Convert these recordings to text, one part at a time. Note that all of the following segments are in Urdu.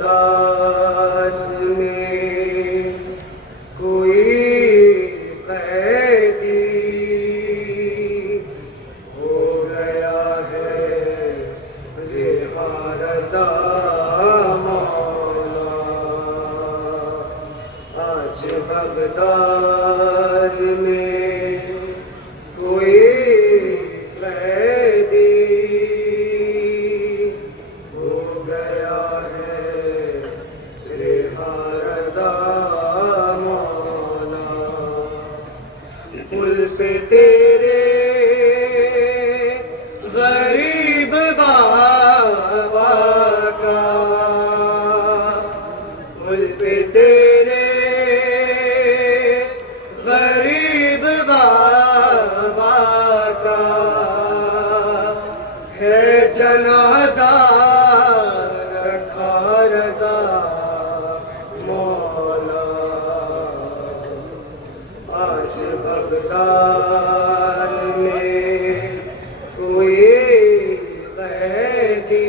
بغداد میں کوئی قیدی ہو گیا ہے رہا رضا مولا. آج بغداد میں کوئی قیدی ہو گیا ہے رہا رضا مولا. قلف تیرے غریب بابا کا، قلف تیرے غریب بابا کا ہے جنازہ رکھا رضا مولا. آج بغداد میں کوئی قیدی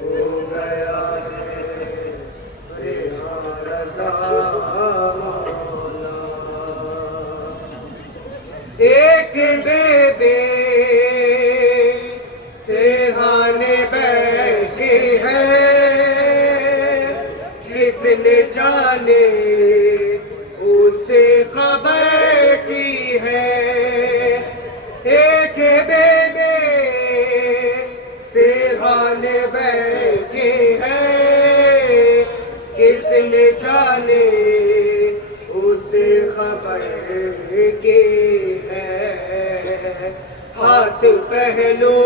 ہو گیا ہے رہا رضا مولا. ایک بے بے سرہانے بیٹھی ہے، کس نے جانے اسے خبر کی ہے. ایک بے بے سرہانے بیٹھی ہے، کس نے جانے اسے خبر کی ہے. ہاتھ پہلو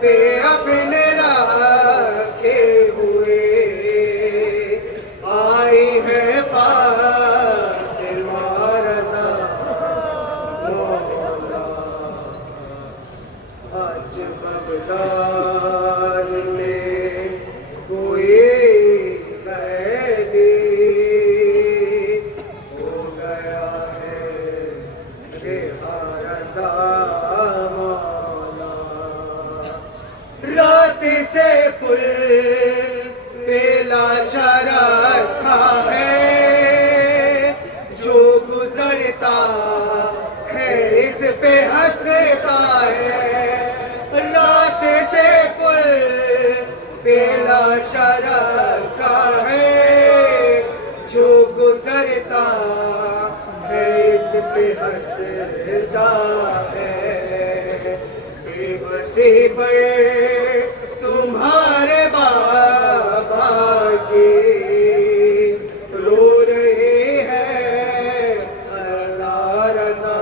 پہ اپنے رکھے ہوئے آئی ہے فاطمہ رضا مولا. آج بغداد میں کوئی قیدی ہو گیا ہے رہا رضا مولا. رات سے پل پہ لاشا رکھا ہے، جو گزرتا ہے اس پہ ہنستا ہے. رات سے پل پہ لاشا رکھا ہے، جو گزرتا ہے اس پہ ہنستا ہے. بے بسی پر تمہارے بابا کی رو رہی ہے رضا رضا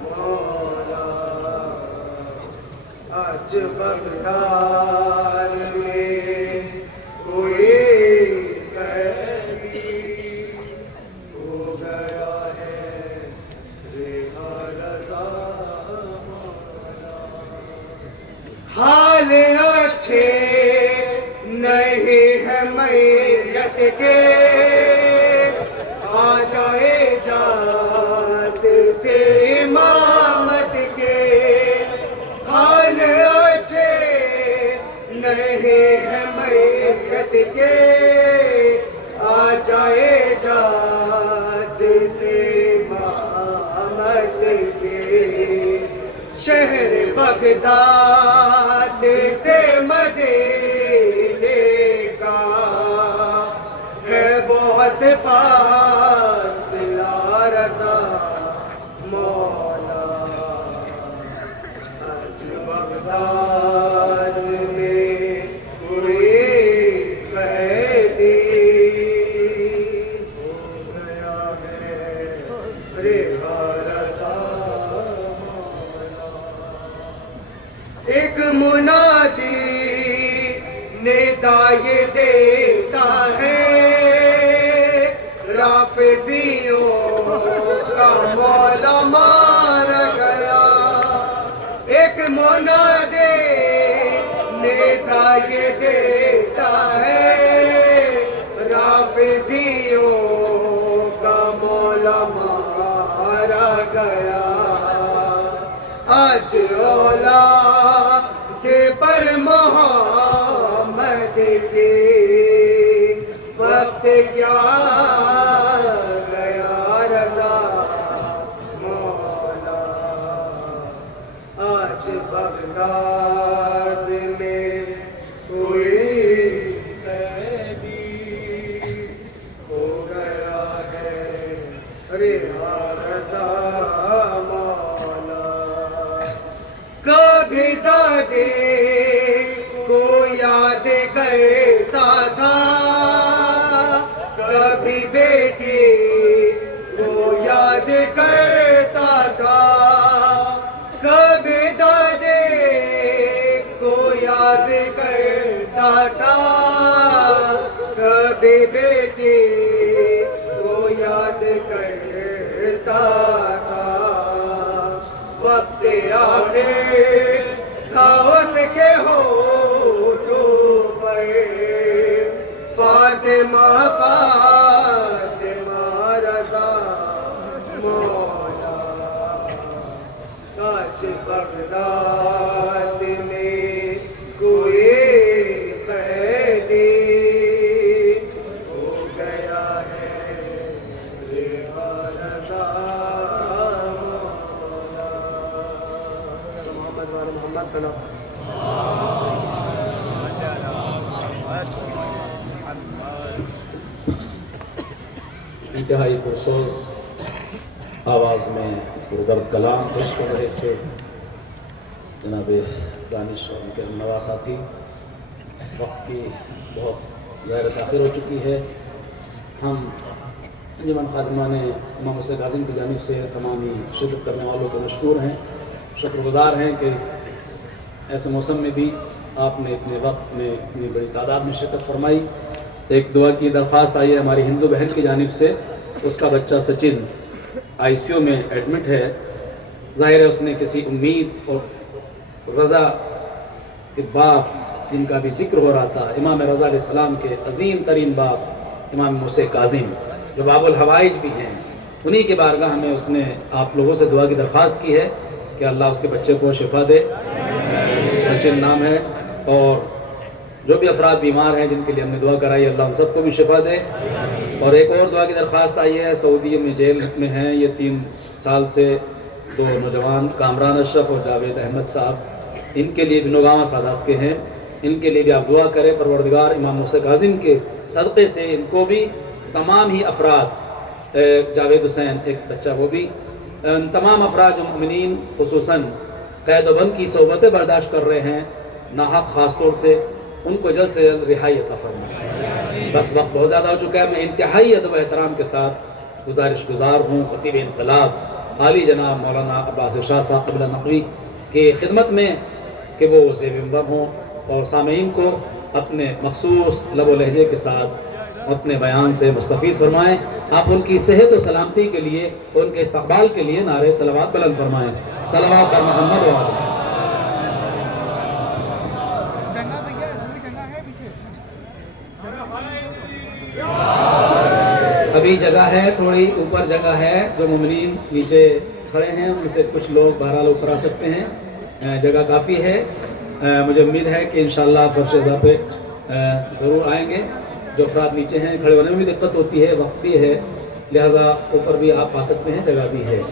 مولا. آج بغداد میں کوئی قیدی ہو گیا ہے رہا رضا مولا. حال اچھے نہیں ہے میت کے، آ جائے جاس سے امامت کے. حال اچھے نہیں ہے میت کے، آ جائے جاس سے امامت کے. شہر بغداد سے مدینے کا ہے بہت فاصلہ رضا مولا. آج بغداد میں کوئی قیدی ہو گیا ہے رہا رضا مولا. ایک منادی نداء یہ دیتا ہے رافضیوں کا مولا مار گیا ایک منادی نداء یہ دیتا ہے رافضیوں کا مولا مارا گیا آج اولاد پر محمد کے وقت کیا گیا رضا مولا آج بغداد میں کوئی قیدی ہو گیا ہے رہا رضا مولا کبھی دادے کو یاد کرتا تھا کبھی بیٹی کو یاد کرتا تھا کبھی دادے کو یاد کرتا تھا کبھی بیٹی کو یاد کرتا تھا وقت آخر تھا اس کے ہونٹوں پر فاطمہ فاطمہ رضا مولا آج بغداد میں کوئی قیدی ہو گیا ہے رہا رضا محمد صلی اللہ انتہائی پرسوز آواز میں پردرد کلام پیش کر رہے تھے جناب دانش اور ان کے ہم نوا ساتھی وقت کی بہت ظاہر تاخیر ہو چکی ہے ہم انجمن خادمان امام حسین کاظم کی جانب سے تمامی شرکت کرنے والوں کے مشکور ہیں شکر گزار ہیں کہ ایسے موسم میں بھی آپ نے اتنے وقت میں اتنی بڑی تعداد میں شرکت فرمائی ایک دعا کی درخواست آئی ہے ہماری ہندو بہن کی جانب سے اس کا بچہ سچن آئی سی یو میں ایڈمٹ ہے ظاہر ہے اس نے کسی امید اور رضا کے باپ جن کا بھی ذکر ہو رہا تھا امام رضا علیہ السلام کے عظیم ترین باپ امام موسیٰ کاظم جو باب الحوائج بھی ہیں انہی کے بارگاہ میں اس نے آپ لوگوں سے دعا کی درخواست کی ہے کہ اللہ اس کے بچے کو شفا دے سچن نام ہے اور جو بھی افراد بیمار ہیں جن کے لیے ہم نے دعا کرائی اللہ ان سب کو بھی شفا دے اور ایک اور دعا کی درخواست آئی ہے سعودی میں جیل میں ہیں یہ 3 سال سے 2 نوجوان کامران اشرف اور جاوید احمد صاحب ان کے لیے بھی نوگاواں سادات کے ہیں ان کے لیے بھی آپ دعا کریں پروردگار امام موسیٰ کاظم کے صدقے سے ان کو بھی تمام ہی افراد جاوید حسین ایک بچہ وہ بھی تمام افراد جو مومنین خصوصاً قید و بند کی صحبتیں برداشت کر رہے ہیں ناحق خاص طور سے ان کو جلد سے جلد رہائی عطا فرمائے بس وقت بہت زیادہ ہو چکا ہے میں انتہائی ادب و احترام کے ساتھ گزارش گزار ہوں خطیب انقلاب عالی جناب مولانا عباس شاہ صاحب قبلہ نقوی کی خدمت میں کہ وہ زیر منبر ہوں اور سامعین کو اپنے مخصوص لب و لہجے کے ساتھ اپنے بیان سے مستفیض فرمائیں آپ ان کی صحت و سلامتی کے لیے ان کے استقبال کے لیے نعرے صلوات بلند فرمائیں صلوات بر محمد و آلہ ابھی جگہ ہے تھوڑی اوپر جگہ ہے جو مومنین نیچے کھڑے ہیں ان سے کچھ لوگ بہرحال اوپر آ سکتے ہیں جگہ کافی ہے مجھے امید ہے کہ انشاءاللہ آپ فرش رضا پہ ضرور آئیں گے جو افراد نیچے ہیں کھڑے ہونے میں بھی دقت ہوتی ہے وقت بھی ہے لہذا اوپر بھی آپ آ سکتے ہیں جگہ بھی ہے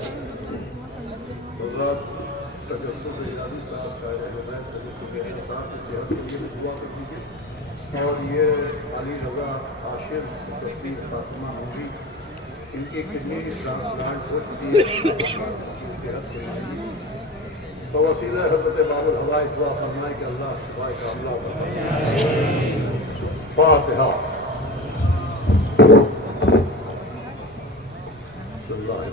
اور یہ علی رضا عاشر تسلیم فاطمہ مووی ان کی کڈنی ٹرانسپلانٹ ہو چکی ہے صحت کے لیے تو وسیلہ حضرت باب الحوائج دعا فرمائے کہ اللہ شفائے کاملہ فاتحہ اللہ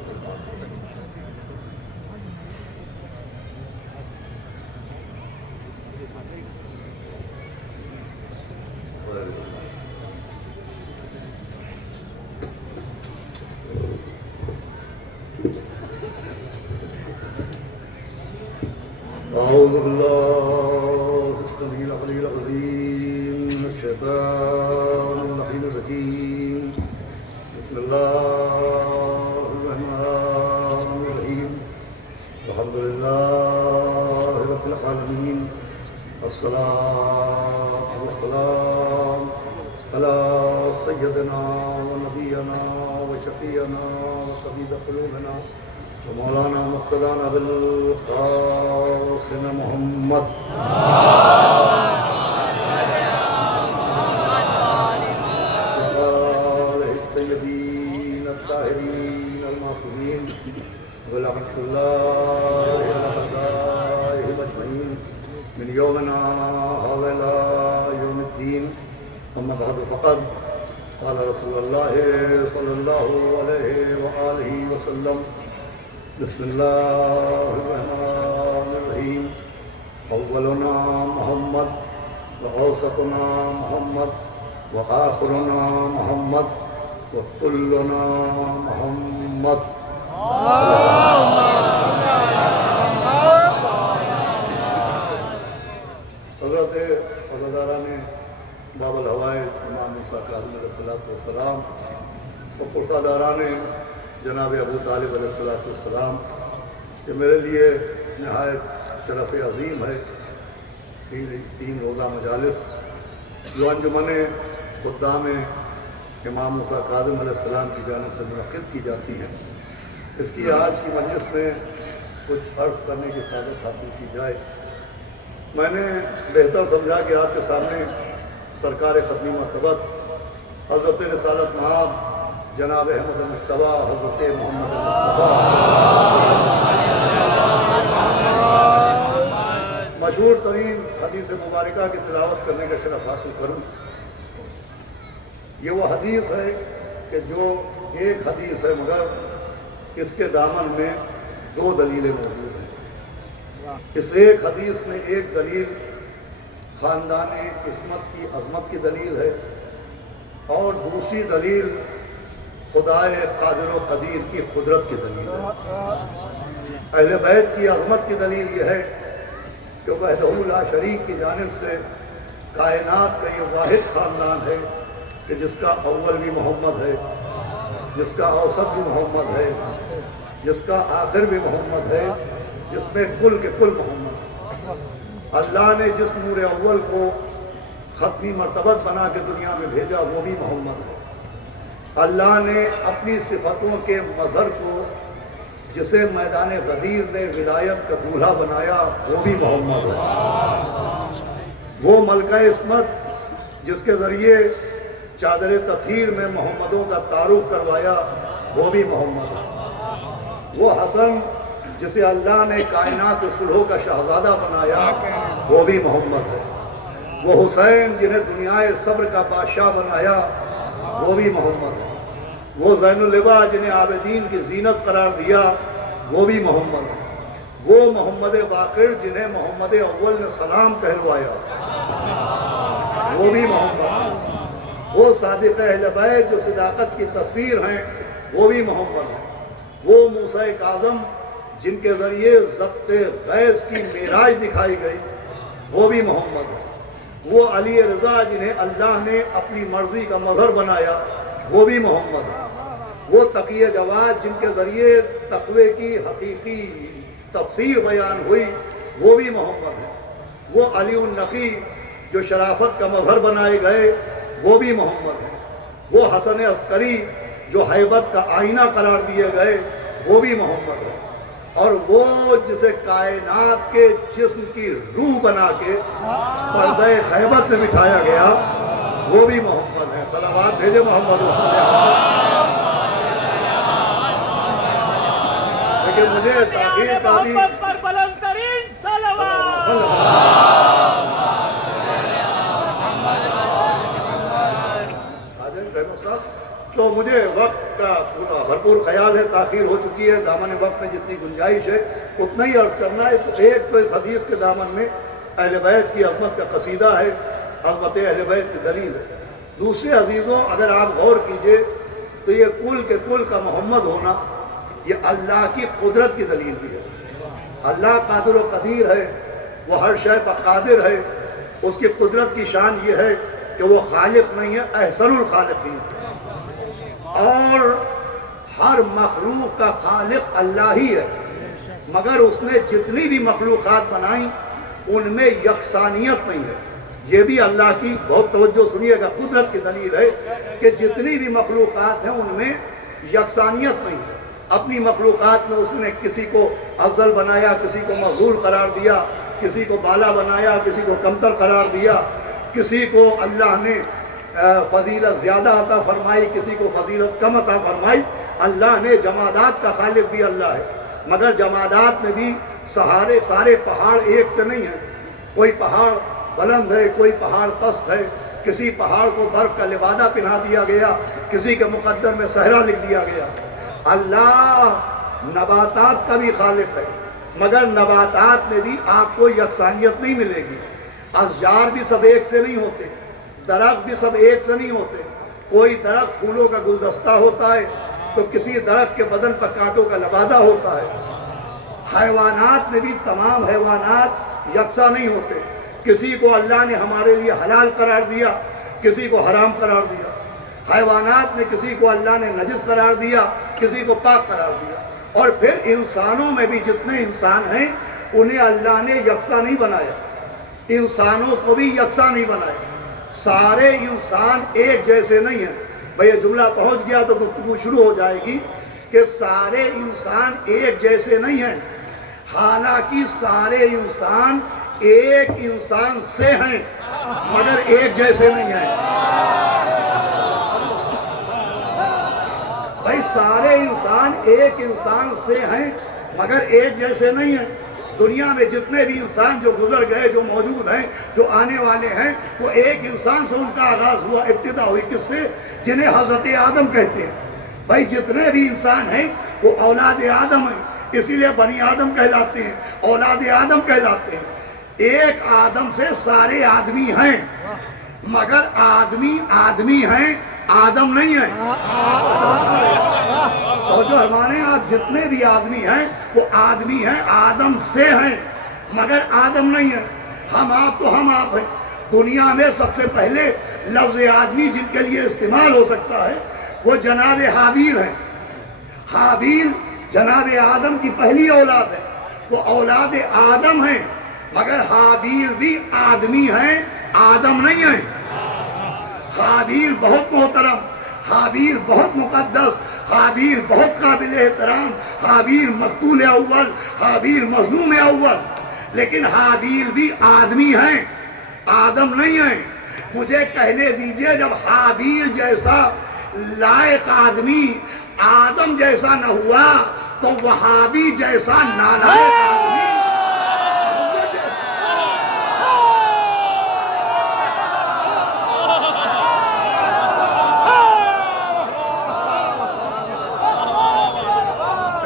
أعوذ بالله السميع العلي العظيم من الشيطان اللعين الرجيم بسم الله الرحمن الرحيم الحمد لله رب العالمين الصلاة والسلام على سيدنا ونبينا وشفيعنا وطبيب قلوبنا ومولانا مقتدانا بالقاسم محمد وآله الطيبين الطاهرين المعصومين ولعنة الله على أعدائهم أجمعين من يومنا هذا إلى يوم الدين. أما بعد فقد قال رسول الله صلى الله عليه وآله وسلم بسم الله الرحمن الرحيم أولنا محمد وأوسطنا محمد وآخرنا محمد وكلنا محمد. حضرت عزاداران باب الحوائج امام موسیٰ کاظم علیہ السلام اور پرساداران جناب ابو طالب علیہ السلام، کہ میرے لیے نہایت شرف عظیم ہے کہ 3 روزہ مجالس جو انجمن خدام امام موسیٰ کاظم علیہ السلام کی جانب سے منعقد کی جاتی ہیں، اس کی آج کی مجلس میں کچھ عرض کرنے کی سعادت حاصل کی جائے. میں نے بہتر سمجھا کہ آپ کے سامنے سرکار ختمی مرتبت حضرت رسالت مآب جناب احمد مجتبیٰ حضرت محمد مصطفیٰ مشہور ترین حدیث مبارکہ کی تلاوت کرنے کا شرف حاصل کروں. یہ وہ حدیث ہے کہ جو ایک حدیث ہے مگر اس کے دامن میں 2 دلیلیں موجود ہیں. اس ایک حدیث میں ایک دلیل خاندان عصمت کی عظمت کی دلیل ہے اور دوسری دلیل خدائے قادر و قدیر کی قدرت کی دلیل ہے. اہل بیت کی عظمت کی دلیل یہ ہے کہ وحدہ لا شریک کی جانب سے کائنات کا یہ واحد خاندان ہے کہ جس کا اول بھی محمد ہے، جس کا اوسط بھی محمد ہے، جس کا آخر بھی محمد ہے، جس میں کل کے کل محمد ہے. اللہ نے جس نور اول کو ختمی مرتبت بنا کے دنیا میں بھیجا وہ بھی محمد ہے. اللہ نے اپنی صفتوں کے مظہر کو جسے میدان غدیر نے ولایت کا دولہا بنایا وہ بھی محمد ہے. وہ ملکہ عصمت جس کے ذریعے چادر تطہیر میں محمدوں کا تعارف کروایا وہ بھی محمد ہے. وہ حسن جسے اللہ نے کائنات صلح کا شہزادہ بنایا وہ بھی محمد ہے. وہ حسین جنہیں دنیائے صبر کا بادشاہ بنایا وہ بھی محمد ہے. وہ زین اللبا جنہیں عابدین کی زینت قرار دیا وہ بھی محمد ہے. وہ محمد باقر جنہیں محمد اول نے سلام کہلوایا وہ بھی محمد ہے. وہ صادق اہل بیت جو صداقت کی تصویر ہیں وہ بھی محمد ہے. وہ موسیٰ کاظم جن کے ذریعے ضبط غیث کی معراج دکھائی گئی وہ بھی محمد ہے. وہ علی رضا جنہیں اللہ نے اپنی مرضی کا مظہر بنایا وہ بھی محمد ہے. وہ تقی جواد جن کے ذریعے تقوی کی حقیقی تفسیر بیان ہوئی وہ بھی محمد ہے. وہ علی النقی جو شرافت کا مظہر بنائے گئے وہ بھی محمد ہے. وہ حسن عسکری جو ہیبت کا آئینہ قرار دیے گئے وہ بھی محمد ہے. اور وہ جسے کائنات کے جسم کی روح بنا کے پردہ خیبت میں بٹھایا گیا وہ بھی محمد ہے. صلوات بھیجے محمد. لیکن مجھے تاخیر کا بھی پر بلند ترین صلوات. صاحب تو مجھے وقت کا پورا بھرپور خیال ہے، تاخیر ہو چکی ہے، دامن وقت میں جتنی گنجائش ہے اتنا ہی عرض کرنا ہے. ایک تو اس حدیث کے دامن میں اہل بیت کی عظمت کا قصیدہ ہے، عظمت اہل بیت کی دلیل ہے۔ دوسرے عزیزوں، اگر آپ غور کیجئے تو یہ کل کے کل کا محمد ہونا یہ اللہ کی قدرت کی دلیل بھی ہے۔ اللہ قادر و قدیر ہے، وہ ہر شے پر قادر ہے۔ اس کی قدرت کی شان یہ ہے کہ وہ خالق نہیں ہے، احسن الخالقین ہے، اور ہر مخلوق کا خالق اللہ ہی ہے، مگر اس نے جتنی بھی مخلوقات بنائیں ان میں یکسانیت نہیں ہے۔ یہ بھی اللہ کی، بہت توجہ سنیے گا، قدرت کی دلیل ہے کہ جتنی بھی مخلوقات ہیں ان میں یکسانیت نہیں ہے۔ اپنی مخلوقات میں اس نے کسی کو افضل بنایا، کسی کو مفضول قرار دیا، کسی کو بالا بنایا، کسی کو کمتر قرار دیا، کسی کو اللہ نے فضیلت زیادہ عطا فرمائی، کسی کو فضیلت کم عطا فرمائی۔ اللہ نے جمادات کا خالق بھی اللہ ہے، مگر جمادات میں بھی سارے پہاڑ ایک سے نہیں ہیں۔ کوئی پہاڑ بلند ہے، کوئی پہاڑ پست ہے، کسی پہاڑ کو برف کا لبادہ پہنا دیا گیا، کسی کے مقدر میں صحرا لکھ دیا گیا۔ اللہ نباتات کا بھی خالق ہے، مگر نباتات میں بھی آپ کو یکسانیت نہیں ملے گی۔ اشجار بھی سب ایک سے نہیں ہوتے، درخت بھی سب ایک سے نہیں ہوتے۔ کوئی درخت پھولوں کا گلدستہ ہوتا ہے تو کسی درخت کے بدن پر کانٹوں کا لبادہ ہوتا ہے۔ حیوانات میں بھی تمام حیوانات یکساں نہیں ہوتے، کسی کو اللہ نے ہمارے لیے حلال قرار دیا، کسی کو حرام قرار دیا۔ حیوانات میں کسی کو اللہ نے نجس قرار دیا، کسی کو پاک قرار دیا۔ اور پھر انسانوں میں بھی جتنے انسان ہیں انہیں اللہ نے یکساں نہیں بنایا، انسانوں کو بھی یکساں نہیں بنایا۔ سارے انسان ایک جیسے نہیں ہیں۔ بھئی یہ جملہ پہنچ گیا تو گفتگو شروع ہو جائے گی کہ سارے انسان ایک جیسے نہیں ہیں، حالانکہ سارے انسان ایک انسان سے ہیں مگر ایک جیسے نہیں ہیں۔ بھائی سارے انسان ایک انسان سے ہیں مگر ایک جیسے نہیں ہیں۔ دنیا میں جتنے بھی انسان جو گزر گئے، جو موجود ہیں، جو آنے والے ہیں، وہ ایک انسان سے ان کا آغاز ہوا، ابتدا ہوئی، کس سے؟ جنہیں حضرت آدم کہتے ہیں۔ بھائی جتنے بھی انسان ہیں وہ اولاد آدم ہیں، اسی لیے بنی آدم کہلاتے ہیں، اولاد آدم کہلاتے ہیں۔ ایک آدم سے سارے آدمی ہیں مگر آدمی ہیں، آدم نہیں ہیں۔ تو جو ہمارے آپ جتنے بھی آدمی ہیں وہ آدمی ہیں، آدم سے ہیں مگر آدم نہیں ہیں۔ ہم آپ ہیں۔ دنیا میں سب سے پہلے لفظ آدمی جن کے لیے استعمال ہو سکتا ہے وہ جناب حابیل ہیں۔ حابیل جناب آدم کی پہلی اولاد ہے، وہ اولاد آدم ہیں مگر حابیل بھی آدمی ہیں، آدم نہیں ہیں۔ حابیل بہت محترم، حابیل بہت مقدس، حابیل بہت قابل احترام، حابیل مقتول اول، حابیل مظلوم اول، لیکن حابیل بھی آدمی ہیں، آدم نہیں ہیں۔ مجھے کہنے دیجئے جب حابیل جیسا لائق آدمی آدم جیسا نہ ہوا تو وہابی جیسا نالائق آدمی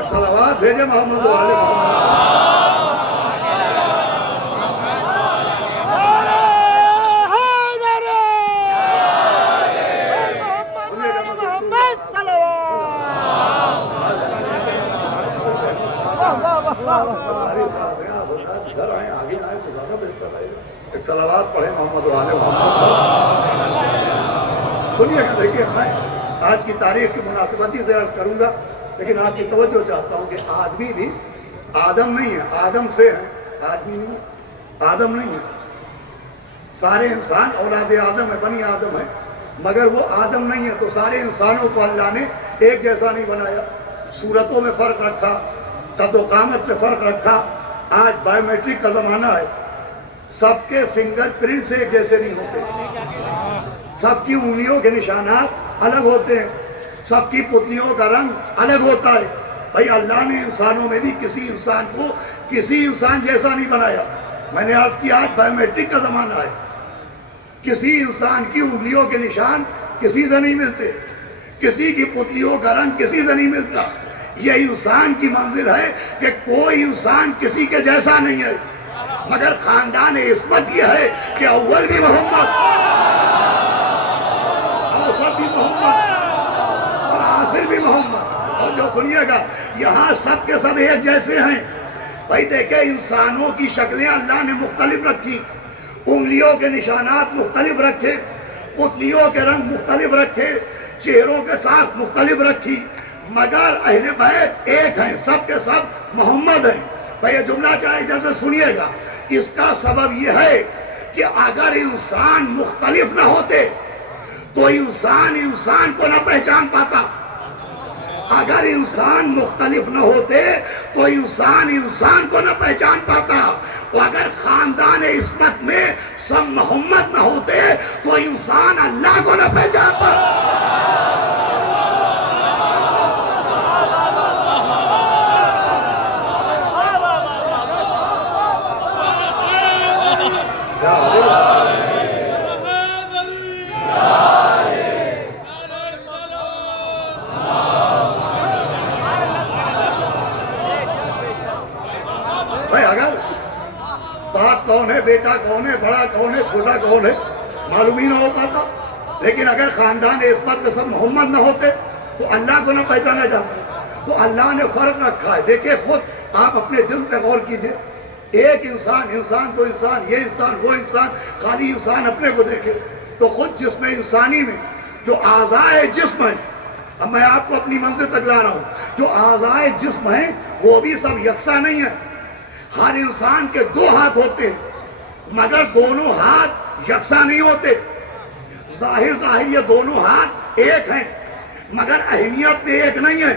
صلوات بھیجے محمد و آل محمد۔ ادھر آئیں، آگے آئیں تو زیادہ بہتر آئے گا۔ ایک صلوات پڑھیں محمد و آل محمد۔ سنیے گا، دیکھیے میں آج کی تاریخ کی مناسبت ہی سے عرض کروں گا، لیکن آپ کی توجہ چاہتا ہوں کہ آدمی بھی آدم نہیں ہے، آدم سے ہیں، آدمی نہیں ہے، آدم نہیں ہے۔ سارے انسان اولاد آدم ہے، بنی آدم ہے، مگر وہ آدم نہیں ہے۔ تو سارے انسانوں کو اللہ نے ایک جیسا نہیں بنایا، صورتوں میں فرق رکھا، قد و قامت میں فرق رکھا۔ آج بائیو میٹرک کا زمانہ ہے، سب کے فنگر پرنٹس ایک جیسے نہیں ہوتے، سب کی انگلیوں کے نشانات الگ ہوتے ہیں، سب کی پتلیوں کا رنگ الگ ہوتا ہے۔ بھائی اللہ نے انسانوں میں بھی کسی انسان کو کسی انسان جیسا نہیں بنایا۔ میں نے عرض کیا آج بائیو میٹرک کا زمانہ ہے، کسی انسان کی انگلیوں کے نشان کسی سے نہیں ملتے، کسی کی پتلیوں کا رنگ کسی سے نہیں ملتا۔ یہ انسان کی منزل ہے کہ کوئی انسان کسی کے جیسا نہیں ہے، مگر خاندان عصمت یہ ہے کہ اول بھی محمد، اوسط بھی محمد اور آخر بھی محمد۔ اور جو سنیے گا، یہاں سب کے سب ایک جیسے ہیں۔ بھائی دیکھیں، انسانوں کی شکلیں اللہ نے مختلف رکھی، انگلیوں کے نشانات مختلف رکھے، پتلیوں کے رنگ مختلف رکھے، چہروں کے ساتھ مختلف رکھی، مگر اہل بیت ایک ہیں، سب کے سب محمد ہیں۔ بھائی یہ جملہ چاہے جیسے سنیے گا، اس کا سبب یہ ہے کہ اگر انسان مختلف نہ ہوتے تو انسان کو نہ پہچان پاتا۔ اگر انسان مختلف نہ ہوتے تو انسان کو نہ پہچان پاتا۔ اور اگر خاندان عصمت میں سب محمد نہ ہوتے تو انسان اللہ کو نہ پہچان پاتا۔ کون ہے، بیٹا کون ہے، بڑا کون ہے، چھوٹا کون ہے، معلوم ہی نہ ہو پاتا۔ لیکن اگر خاندان عصمت میں سب محمد نہ ہوتے تو اللہ کو نہ پہچانا جاتا۔ تو اللہ نے فرق رکھا ہے۔ دیکھیں خود آپ اپنے جسم پہ غور کیجئے، ایک انسان تو انسان، یہ انسان وہ انسان، خالی انسان اپنے کو دیکھے تو خود جسم انسانی میں جو اعضائے جسم ہیں، اب میں آپ کو اپنی منزل تک لا رہا ہوں، جو اعضائے جسم ہیں وہ بھی سب یکساں نہیں ہیں۔ ہر انسان کے 2 ہاتھ ہوتے ہیں مگر دونوں ہاتھ یکساں نہیں ہوتے۔ ظاہر یہ دونوں ہاتھ ایک ہیں مگر اہمیت میں ایک نہیں ہے۔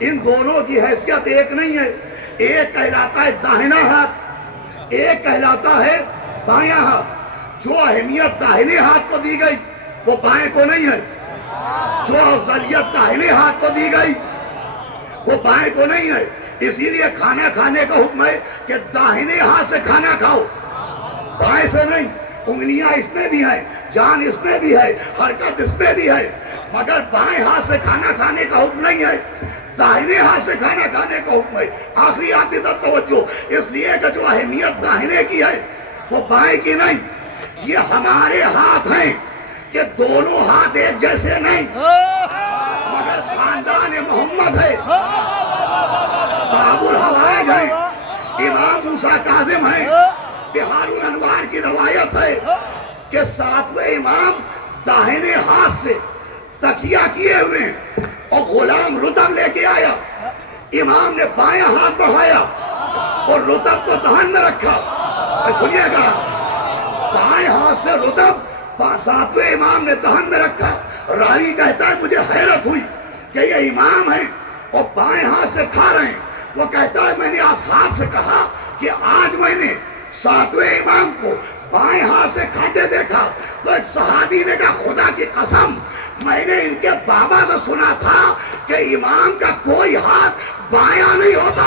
ان دونوں کی حیثیت ایک نہیں ہے۔ ایک کہلاتا ہے داہنا ہاتھ، ایک کہلاتا ہے بایاں ہاتھ۔ جو اہمیت داہنے ہاتھ کو دی گئی وہ بائیں کو نہیں ہے، جو افضلیت داہنے ہاتھ کو دی گئی وہ بائیں کو نہیں ہے۔ اسی لیے کھانا کھانے کا حکم ہے کہ داہنے ہاتھ سے کھانا کھاؤ، بائیں سے نہیں۔ انگلیاں اس میں بھی ہیں، جان اس میں بھی ہے، حرکت اس میں بھی ہے، مگر بائیں ہاتھ سے کھانا کھانے کا حکم نہیں ہے، داہنے ہاتھ سے کھانا کھانے کا حکم ہے۔ آخری آپ کی طرف توجہ، اس لیے کہ جو اہمیت داہنے کی ہے وہ بائیں کی نہیں۔ یہ ہمارے ہاتھ ہیں کہ دونوں ہاتھ ایک جیسے نہیں، مگر خاندان محمد ہے، باب الحوائج ہے، امام موسیٰ کاظم ہے۔ بہار الانوار کی روایت ہے کہ 7ویں امام داہنے ہاتھ سے تکیہ کیے ہوئے اور غلام رطب لے کے آیا، امام نے بایاں ہاتھ بڑھایا اور رطب کو دہن میں رکھا۔ سنیے گا، بائیں ہاتھ سے رطب 7ویں امام نے دہن میں رکھا۔ راوی کہتا ہے مجھے حیرت ہوئی کہ یہ امام ہیں اور بائیں ہاتھ سے کھا رہے ہیں۔ وہ کہتا ہے میں نے اصحاب سے کہا کہ آج میں نے 7ویں امام کو بائیں ہاتھ سے کھاتے دیکھا، تو ایک صحابی نے کہا خدا کی قسم میں نے ان کے بابا سے سنا تھا کہ امام کا کوئی ہاتھ بایاں نہیں ہوتا۔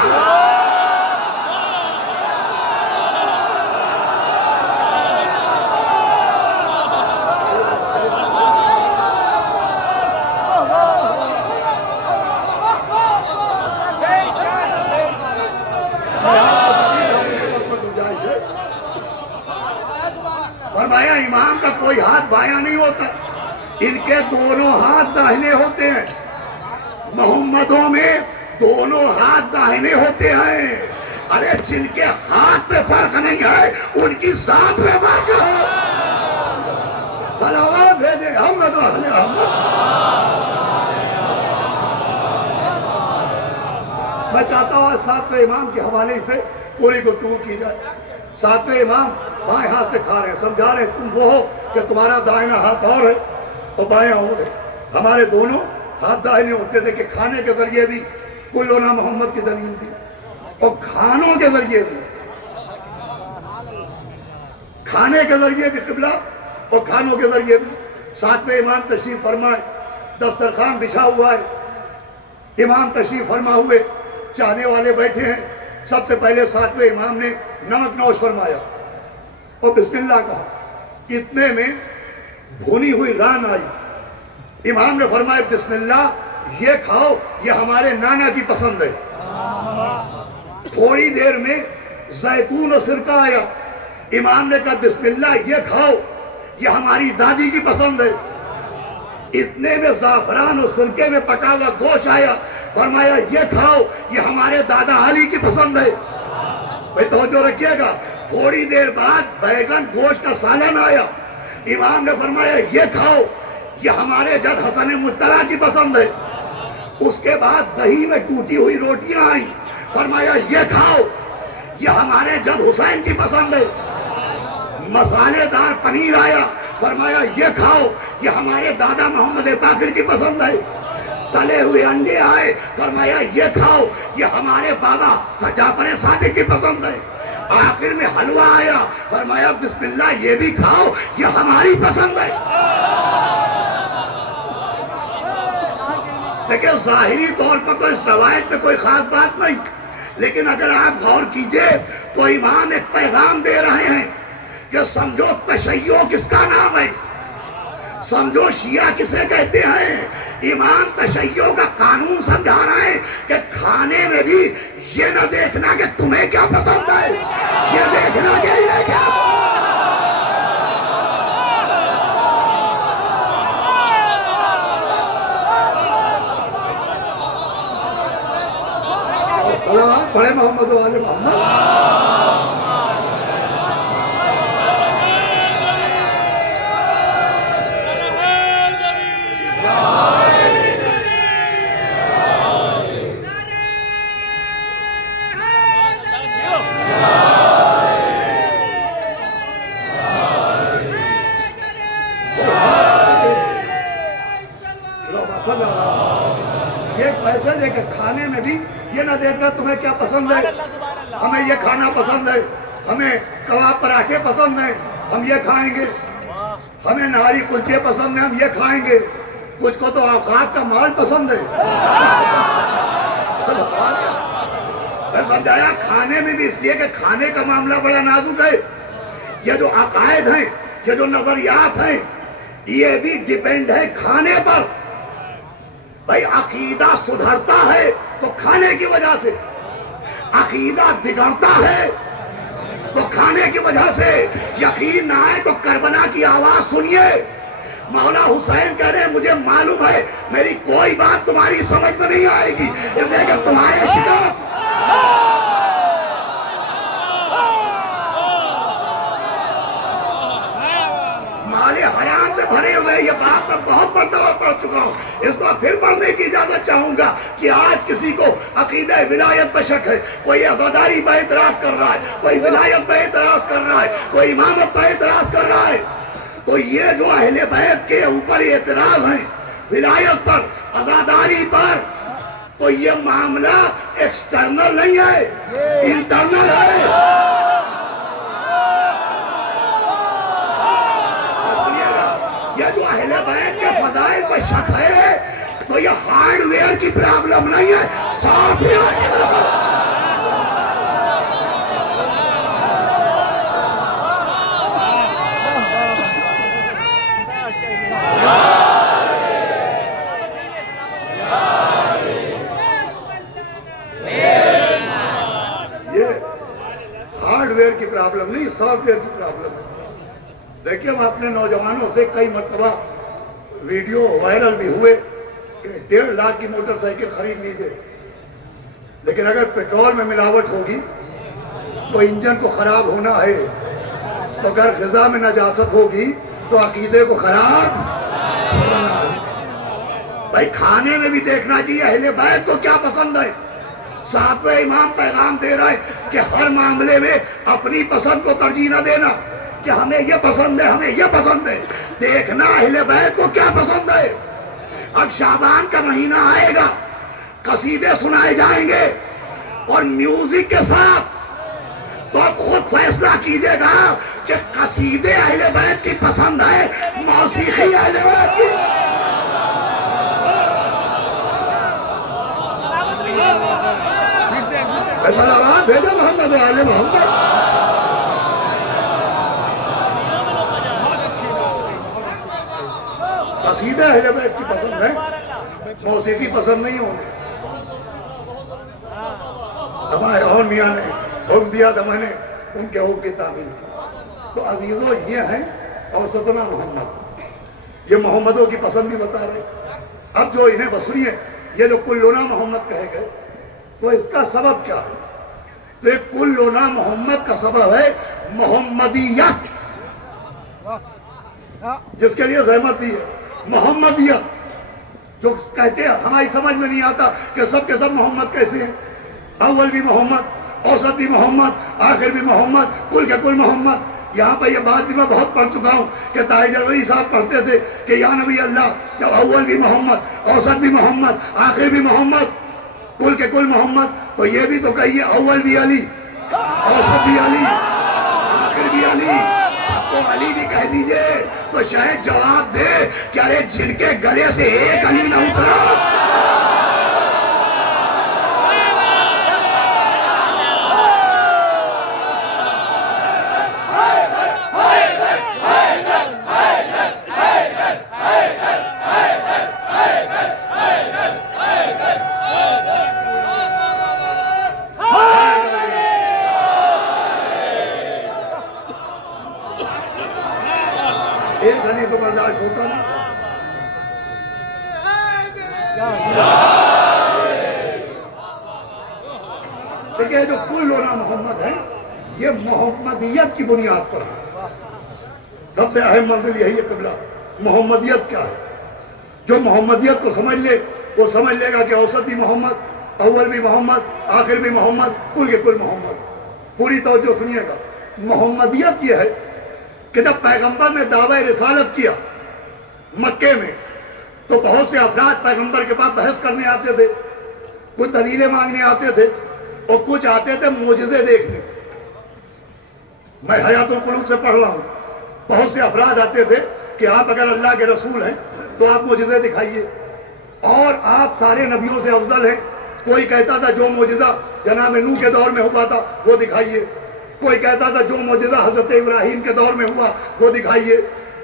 فرمایا امام کا کوئی ہاتھ بایاں نہیں ہوتا، ان کے دونوں ہاتھ داہنے ہوتے ہیں۔ محمدوں میں دونوں ہاتھ داہنے ہوتے ہیں۔ ارے جن کے ہاتھ پہ فرق نہیں ہے ان کی ذات پہ فرق ہے۔ صلوات بھیجے احمد و اہل احمد۔ میں چاہتا ہوں 7ویں امام کے حوالے سے پوری گفتگو کی جائے۔ 7ویں امام بائیں ہاتھ سے کھا رہے ہیں، سمجھا رہے ہیں تم وہ ہو کہ تمہارا دائنا ہاتھ اور ہے اور بایاں اور ہے۔ ہمارے دونوں ہاتھ داہنے ہوتے تھے کہ کھانے کے ذریعے بھی کلنا محمد کی دلیل تھی اور کھانوں کے ذریعے بھی، کھانے کے ذریعے بھی قبلہ اور کھانوں کے ذریعے بھی۔ 7ویں امام تشریف فرمائے، دسترخوان بچھا ہوا ہے، امام تشریف فرما ہوئے، چاہنے والے بیٹھے ہیں۔ سب سے پہلے 7ویں امام نے نمک نوش فرمایا اور بسم اللہ کہا۔ اتنے میں بھونی ہوئی ران آئی، امام نے فرمایا بسم اللہ یہ کھاؤ، یہ ہمارے نانا کی پسند ہے۔ تھوڑی دیر میں زیتون و سرکہ آیا. امام نے کہا بسم اللہ یہ کھاؤ، یہ ہماری دادی کی پسند ہے. اتنے میں زعفران اور سرکے میں پکا ہوا گوشت آیا، فرمایا یہ کھاؤ، یہ ہمارے دادا علی کی پسند ہے. بھئی توجہ رکھیے گا. تھوڑی دیر بعد بیگن گوشت کا سالن آیا، امام نے فرمایا یہ کھاؤ، یہ ہمارے جد حسن مجتبیٰ کی پسند ہے. اس کے بعد دہی میں ٹوٹی ہوئی روٹیاں آئیں، فرمایا یہ کھاؤ، یہ ہمارے جد حسین کی پسند ہے. مسالے دار پنیر آیا، فرمایا یہ کھاؤ، یہ ہمارے دادا محمد باقر کی پسند ہے. تلے ہوئے انڈے آئے، فرمایا یہ کھاؤ، یہ ہمارے بابا جعفر صادق کی پسند ہے. آخر میں حلوہ آیا، فرمایا بسم اللہ یہ بھی کھاؤ، یہ ہماری پسند ہے. دیکھیں ظاہری طور پر تو اس روایت میں کوئی خاص بات نہیں، لیکن اگر آپ غور کیجئے تو امام ایک پیغام دے رہے ہیں کہ سمجھو تشیع کس کا نام ہے، سمجھو شیعہ کسے کہتے ہیں. امام تشیع کا قانون سمجھا رہے ہیں کہ کھانے میں بھی یہ نہ دیکھنا کہ تمہیں کیا پسند ہے، یہ دیکھنا کہ انہیں کیا. صلوات پڑھے محمد و آل محمد. پیسے دے کے کھانے میں بھی یہ نہ دیکھنا تمہیں کیا پسند ہے، ہمیں یہ کھانا پسند ہے، ہمیں کباب پراٹھے پسند ہیں ہم یہ کھائیں گے، ہمیں نہاری کلچے پسند ہیں ہم یہ کھائیں گے. کچھ کو تو اوقاف کا مال پسند ہے. میں سمجھایا کھانے میں بھی اس لیے کہ کھانے کا معاملہ بڑا نازک ہے. یہ جو عقائد ہیں، یہ جو نظریات ہیں، یہ بھی ڈیپینڈ ہے کھانے پر. بھائی عقیدہ سدھرتا ہے تو کھانے کی وجہ سے، عقیدہ بگڑتا ہے تو کھانے کی وجہ سے. یقین نہ آئے تو کربلا کی آواز سنیے. مولا حسین کہہ رہے ہیں مجھے معلوم ہے میری کوئی بات تمہاری سمجھ میں نہیں آئے گی، اس لیے کہ تمہارے شکار مالے حرام سے بھرے ہوئے. یہ بات میں بہت مرتبہ پڑھ چکا ہوں، اس کو پھر پڑھنے کی اجازت چاہوں گا کہ آج کسی کو عقیدہ ولایت پہ شک ہے، کوئی عزاداری پہ اعتراض کر رہا ہے، کوئی ولایت پہ اعتراض کر رہا ہے، کوئی امامت پہ اعتراض کر رہا ہے، تو یہ جو اہل بیت کے اوپر اعتراض ہیں، ولایت پر، عزاداری پر، تو یہ معاملہ ایکسٹرنل نہیں ہے، انٹرنل ہے. یہ جو اہل بیت کے فضائل پر شک ہے تو یہ ہارڈ ویئر کی پرابلم نہیں ہے، سافٹ ویئر کی پرابلم. یہ ہارڈ ویئر کی پرابلم نہیں، سافٹ ویئر کی پرابلم ہے. دیکھیں ہم اپنے نوجوانوں سے کئی مرتبہ ویڈیو وائرل بھی ہوئے کہ 1.5 لاکھ کی موٹر سائیکل خرید لیجئے، لیکن اگر پیٹرول میں ملاوٹ ہوگی تو انجن کو خراب ہونا ہے، تو اگر غذا میں نجاست ہوگی تو عقیدے کو خراب ہونا ہے. بھائی کھانے میں بھی دیکھنا چاہیے اہل بیت کو کیا پسند ہے. ساتویں امام پیغام دے رہا ہے کہ ہر معاملے میں اپنی پسند کو ترجیح نہ دینا کہ ہمیں یہ پسند ہے، ہمیں یہ پسند ہے. دیکھنا اہل بیت کو کیا پسند ہے. اب شعبان کا مہینہ آئے گا، قصیدے سنائے جائیں گے اور میوزک کے ساتھ، تو اب خود فیصلہ کیجئے گا کہ قصیدے اہل بیت کی پسند ہے، موسیقی اہل بیت کی. سلامات بھیجو محمد و آل محمد. قصیدے اہل بیت کی پسند ہے، موسیقی پسند نہیں ہوگی. ہمارے اور میاں نے حکم دیا تھا میں نے ان کے حکم کی تعمیل کی۔ تو عزیزوں یہ ہیں اوسطنا محمد، یہ محمدوں کی پسند بھی بتا رہے۔ اب جو انہیں بسری ہے یہ جو کلنا محمد کہے گئے، تو اس کا سبب کیا ہے؟ تو یہ کلنا محمد کا سبب ہے محمدیت، جس کے لیے زحمت دی ہے محمدیت۔ جو کہتے ہیں ہماری سمجھ میں نہیں آتا کہ سب کے سب محمد کیسے ہیں، اول بھی محمد، اوسط بھی محمد، آخر بھی محمد، کل کے کل محمد۔ یہاں پہ یہ بات بھی میں بہت پڑھ چکا ہوں کہ طاہر جلوی صاحب پڑھتے تھے کہ یا نبی اللہ، جب اول بھی محمد، اوسط بھی محمد، آخر بھی محمد، کل کے کل محمد، تو یہ بھی تو کہیے اول بھی علی، اوسط بھی علی، آخر بھی علی، سب کو علی بھی کہہ دیجئے۔ تو شاید جواب دے کہ ارے جن کے گلے سے ایک علی نہ اترا، ایک علی تو برداشت ہوتا نہیں۔ دیکھیں جو کلنا محمد ہے یہ محمدیت کی بنیاد پر ہے۔ سب سے اہم منزل یہی ہے قبلہ، محمدیت کیا ہے؟ جو محمدیت کو سمجھ لے وہ سمجھ لے گا کہ اوسط بھی محمد، اول بھی محمد، آخر بھی محمد، کل کے کل محمد۔ پوری توجہ سنیے گا۔ محمدیت یہ ہے کہ جب پیغمبر نے دعوی رسالت کیا مکے میں تو بہت سے افراد پیغمبر کے پاس بحث کرنے آتے تھے، کچھ دلیلیں مانگنے آتے تھے اور کچھ آتے تھے معجزے دیکھنے۔ میں حیات القلوب سے پڑھ رہا ہوں، بہت سے افراد آتے تھے کہ آپ اگر اللہ کے رسول ہیں تو آپ معجزے دکھائیے، اور آپ سارے نبیوں سے افضل ہیں۔ کوئی کہتا تھا جو معجزہ جناب نوح کے دور میں ہوا تھا وہ دکھائیے، کوئی کہتا تھا جو معجزہ حضرت ابراہیم کے دور میں ہوا وہ دکھائیے،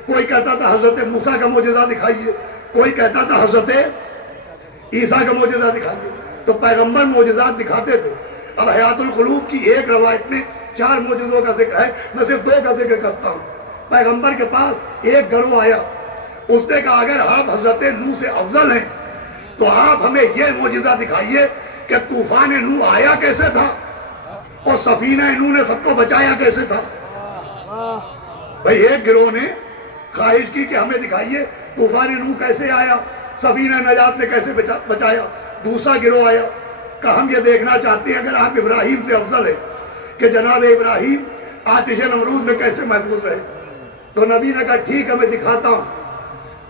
کوئی کہتا تھا حضرت موسیٰ کا معجزہ دکھائیے، کوئی کہتا تھا حضرت عیسیٰ کا معجزہ دکھائیے۔ تو پیغمبر معجزات دکھاتے تھے۔ اب حیات القلوب کی ایک روایت میں 4 معجزوں کا ذکر ہے، میں صرف 2 کا ذکر کرتا ہوں۔ پیغمبر کے پاس ایک گروہ آیا، اس نے کہا اگر آپ حضرت نوح سے افضل ہیں تو آپ ہمیں یہ معجزہ دکھائیے کہ طوفان نوح آیا کیسے تھا اور سفینہ نوح نے سب کو بچایا کیسے تھا۔ بھئی ایک گروہ نے خواہش کی کہ ہمیں دکھائیے طوفان نوح کیسے آیا، سفینہ نجات نے کیسے بچایا۔ دوسرا گروہ آیا، کہ ہم یہ دیکھنا چاہتے ہیں اگر آپ ابراہیم سے افضل ہیں کہ جناب ابراہیم آتش نمرود میں کیسے محفوظ رہے۔ تو نبی نے کہا ٹھیک ہے میں دکھاتا ہوں۔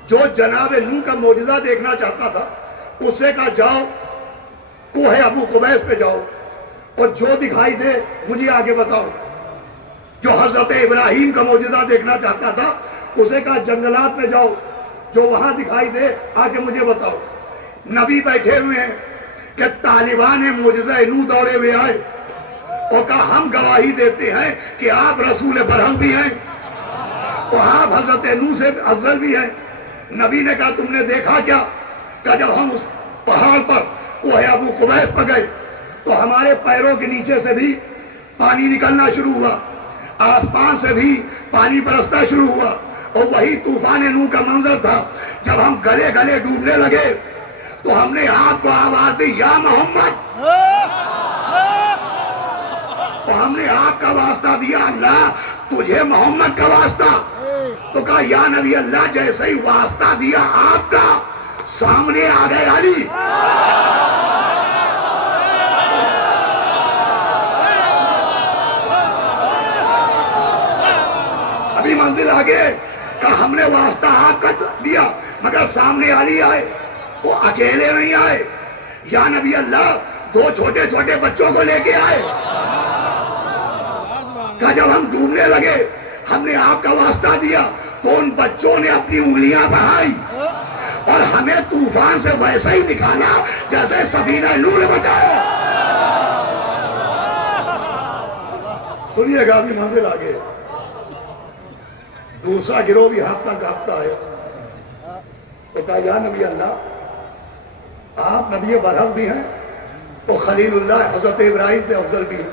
جو جناب نوح کا معجزہ دیکھنا چاہتا تھا اس سے کہا جاؤ کوہ ابو قبیس پہ جاؤ اور جو دکھائی دے مجھے آگے بتاؤ۔ جو حضرت ابراہیم کا معجزہ دیکھنا چاہتا تھا اسے کہا جنگلات میں جاؤ، جو وہاں دکھائی دے آگے مجھے بتاؤ۔ نبی بیٹھے ہوئے ہیں کہ طالبان معجزہ نوح دوڑے ہوئے آئے اور کہا ہم گواہی دیتے ہیں کہ آپ رسول برحق بھی ہیں اور آپ حضرت نوح سے افضل بھی ہیں۔ نبی نے کہا تم نے دیکھا کیا؟ کہ جب ہم اس پہاڑ پر کوہ ابو قبیس پر گئے تو ہمارے پیروں کے نیچے سے بھی پانی نکلنا شروع ہوا، آسمان سے بھی پانی برسنا شروع ہوا، اور وہی طوفان نوح کا منظر تھا۔ جب ہم گلے گلے ڈوبنے لگے تو ہم نے آپ کو آواز دی یا محمد، تو ہم نے آپ کا واسطہ دیا اللہ تجھے محمد کا واسطہ۔ تو کہا یا نبی اللہ جیسے ہی واسطہ دیا آپ کا سامنے آ گئے علی۔ ابھی منزل آگے کہ ہم نے واسطہ آپ کا دیا مگر سامنے علی آئے، وہ اکیلے نہیں آئے، یا نبی اللہ 2 چھوٹے چھوٹے بچوں کو لے کے آئے۔ کہ جب ہم ڈوبنے لگے ہم نے آپ کا واسطہ دیا تو ان بچوں نے اپنی انگلیاں بہائی اور ہمیں طوفان سے ویسا ہی نکالا جیسے سفینہ نوح نے بچایا۔ سنیے گا ابھی منزل آگے۔ دوسرا گروہ بھی ہاتھ تک کانپتا ہے، تو کہا یا نبی اللہ آپ نبی برحق بھی ہیں اور خلیل اللہ حضرت ابراہیم سے افضل بھی ہیں۔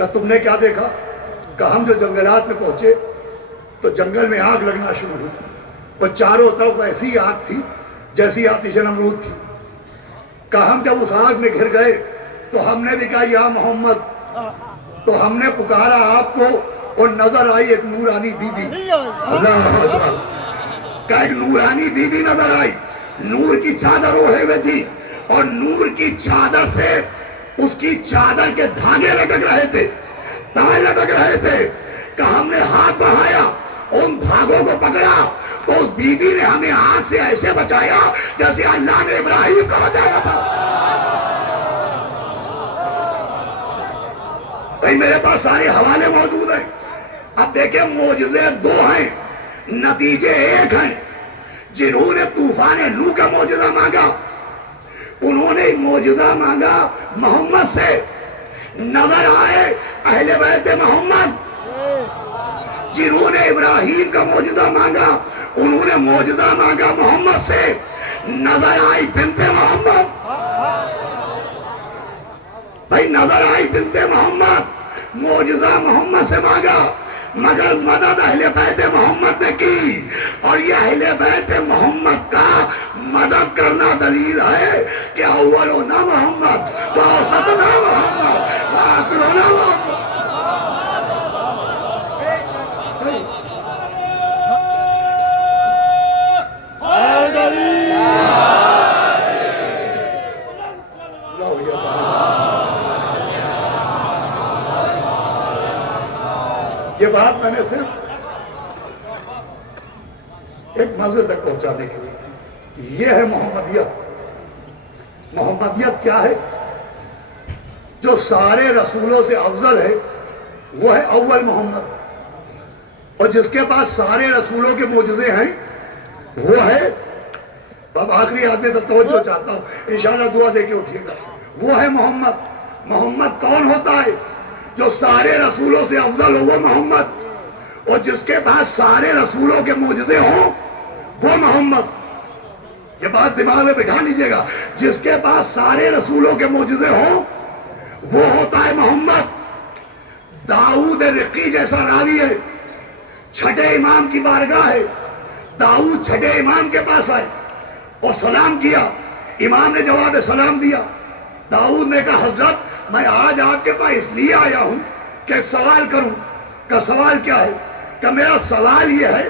کہا تم نے کیا دیکھا؟ کہا ہم جو جنگلات میں پہنچے تو جنگل میں آگ لگنا شروع ہوئی اور چاروں طرف ایسی آگ تھی جیسی آتش نمرود تھی. کہا ہم جب اس آگ میں گھر گئے تو ہم نے بھی کہا یا محمد, تو ہم نے پکارا آپ کو اور نظر آئی ایک نورانی بی بی. اللہ اکبر. کہا ایک نورانی بی بی نظر آئی, نور کی چادر اوڑھے ہوئے تھی اور نور کی چادر سے اس کی چادر کے دھاگے لٹک رہے تھے, تار لٹک رہے تھے. کہ ہم نے ہاتھ بڑھایا, ان دھاگوں کو پکڑا تو اس بی بی نے ہمیں آگ سے ایسے بچایا جیسے اللہ نے ابراہیم کو بچایا تھا. بھائی میرے پاس سارے حوالے موجود ہیں. اب دیکھیں معجزے دو ہیں, نتیجے ایک ہیں. جنہوں نے طوفان نوح کا معجزہ مانگا انہوں نے معجزہ مانگا محمد سے, نظر آئے اہل بیت محمد. جنہوں نے ابراہیم کا معجزہ مانگا انہوں نے معجزہ مانگا محمد سے, نظر آئی بنت محمد. بھائی نظر آئی بنت محمد, معجزہ محمد سے مانگا مگر مدد اہل بیت محمد نے کی. اور یہ اہل بیت محمد کا مدد کرنا دلیل ہے کہ اولنا محمد واسطنا محمد وآخرنا محمد. یہ بات میں نے صرف ایک منزل تک پہنچانے کے لیے. یہ ہے محمدیت. محمدیت کیا ہے؟ جو سارے رسولوں سے افضل ہے وہ ہے اول محمد, اور جس کے پاس سارے رسولوں کے معجزے ہیں وہ ہے, اب آخری آدمی تک توجہ چاہتا ہوں, انشاءاللہ دعا دے کے اٹھیے گا, وہ ہے محمد. محمد کون ہوتا ہے؟ جو سارے رسولوں سے افضل ہو وہ محمد, اور جس کے پاس سارے رسولوں کے معجزے ہوں وہ محمد. یہ بات دماغ میں بٹھا لیجئے گا, جس کے پاس سارے رسولوں کے معجزے ہوں وہ ہوتا ہے محمد. داؤد رقی جیسا راوی ہے, چھٹے امام کی بارگاہ ہے. داؤد چھٹے امام کے پاس آئے اور سلام کیا, امام نے جواب سلام دیا. داؤد نے کہا حضرت میں آج آپ کے پاس اس لیے آیا ہوں کہ ایک سوال کروں. کا سوال کیا ہے؟ کہ میرا سوال یہ ہے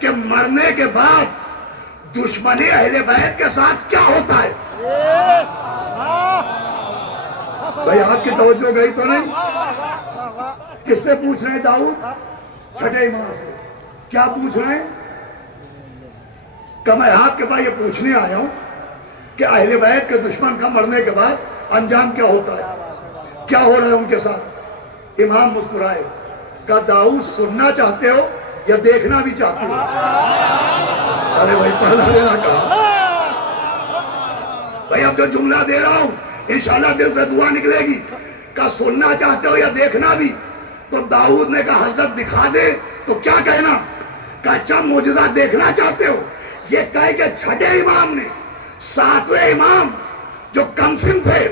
کہ مرنے کے بعد دشمن اہل بیت کے ساتھ کیا ہوتا ہے؟ بھائی آپ کی توجہ گئی تو نہیں؟ کس سے پوچھ رہے ہیں داؤد؟ چھٹے امام سے. کیا پوچھ رہے ہیں؟ کہ میں آپ کے پاس یہ پوچھنے آیا ہوں کہ اہل بیت کے دشمن کا مرنے کے بعد انجام کیا ہوتا ہے, کیا ہو رہا ہے ان کے ساتھ. امام مسکرائے, کہا داؤد سننا چاہتے ہو یا دیکھنا بھی چاہتے ہو؟ ارے بھائی پہلا دینا کہا. بھائی اب جو جملہ دے رہا ہوں انشاءاللہ دل سے دعا نکلے گی. کہا سننا چاہتے ہو یا دیکھنا بھی؟ تو داؤد نے کہا حضرت دکھا دے تو کیا کہنا؟ کہا اچھا معجزہ دیکھنا چاہتے ہو؟ یہ کہے کہ چھٹے امام نے, ساتویں امام جو کمسن تھے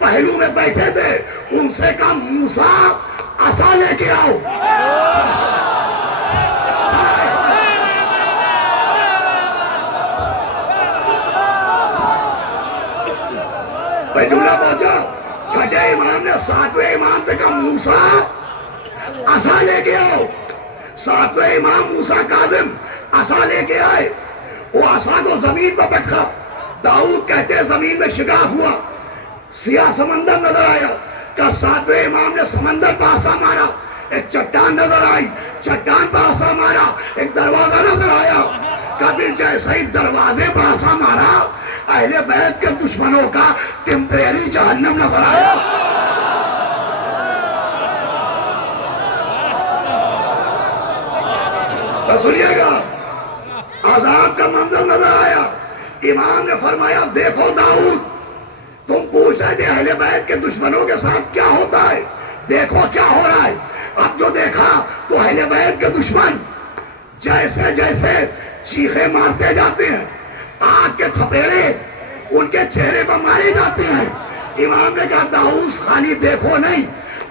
پہلو میں بیٹھے تھے, ان سے کہا موسیٰ عصا لے کے آؤ. بھائی جملہ پہنچا, چھٹے امام نے ساتویں امام سے کہا موسیٰ عصا لے کے آؤ. ساتویں امام موسیٰ کاظم عصا لے کے آئے, وہ عصا کو زمین پر پٹکا. داؤد کہتے ہیں زمین میں شگاف ہوا, سیاہ سمندر نظر آیا. کہ ساتویں امام نے سمندر پر عصا مارا, ایک چٹان نظر آئی, چٹان پر عصا مارا, ایک دروازہ نظر آیا. کبھی جیسے ہی دروازے پر عصا مارا اہل بیت کے دشمنوں کا ٹیمپریری جہنم نظر آیا. سنیے گا, عذاب کا منظر نظر آیا. امام نے فرمایا دیکھو داؤد, تم پوچھ رہے تھے اہل بیت کے دشمنوں کے ساتھ کیا ہوتا ہے, دیکھو کیا ہو رہا ہے. اب جو دیکھا تو اہل بیت کے دشمن جیسے جیسے چیخے مارتے جاتے ہیں, آگ کے تھپیڑے ان کے چہرے پر مارے جاتے ہیں. امام نے کہا داؤد خالی دیکھو نہیں,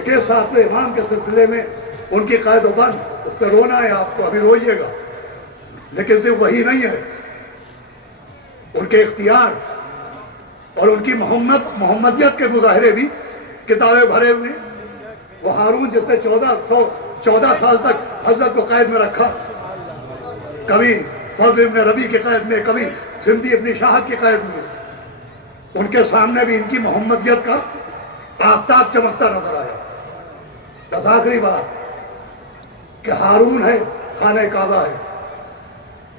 دیکھیے ساتویں امام کے سلسلے میں ان کی قید و بند، اس پہ رونا ہے آپ کو، ابھی روئیے گا، لیکن صرف وہی نہیں ہے، ان کے اختیار اور ان کی محمدیت کے مظاہرے بھی کتابیں بھرے ہوئے. وہ ہارون جس نے 14 سال تک حضرت کو قید میں رکھا، کبھی فضل ابن ربی کی قید میں، کبھی سندھی ابن شاہد کی قید میں، ان کے سامنے بھی ان کی محمدیت کا آفتاب چمکتا نظر آیا. بس آخری بات کہ ہارون ہے، خانہ کعبہ ہے.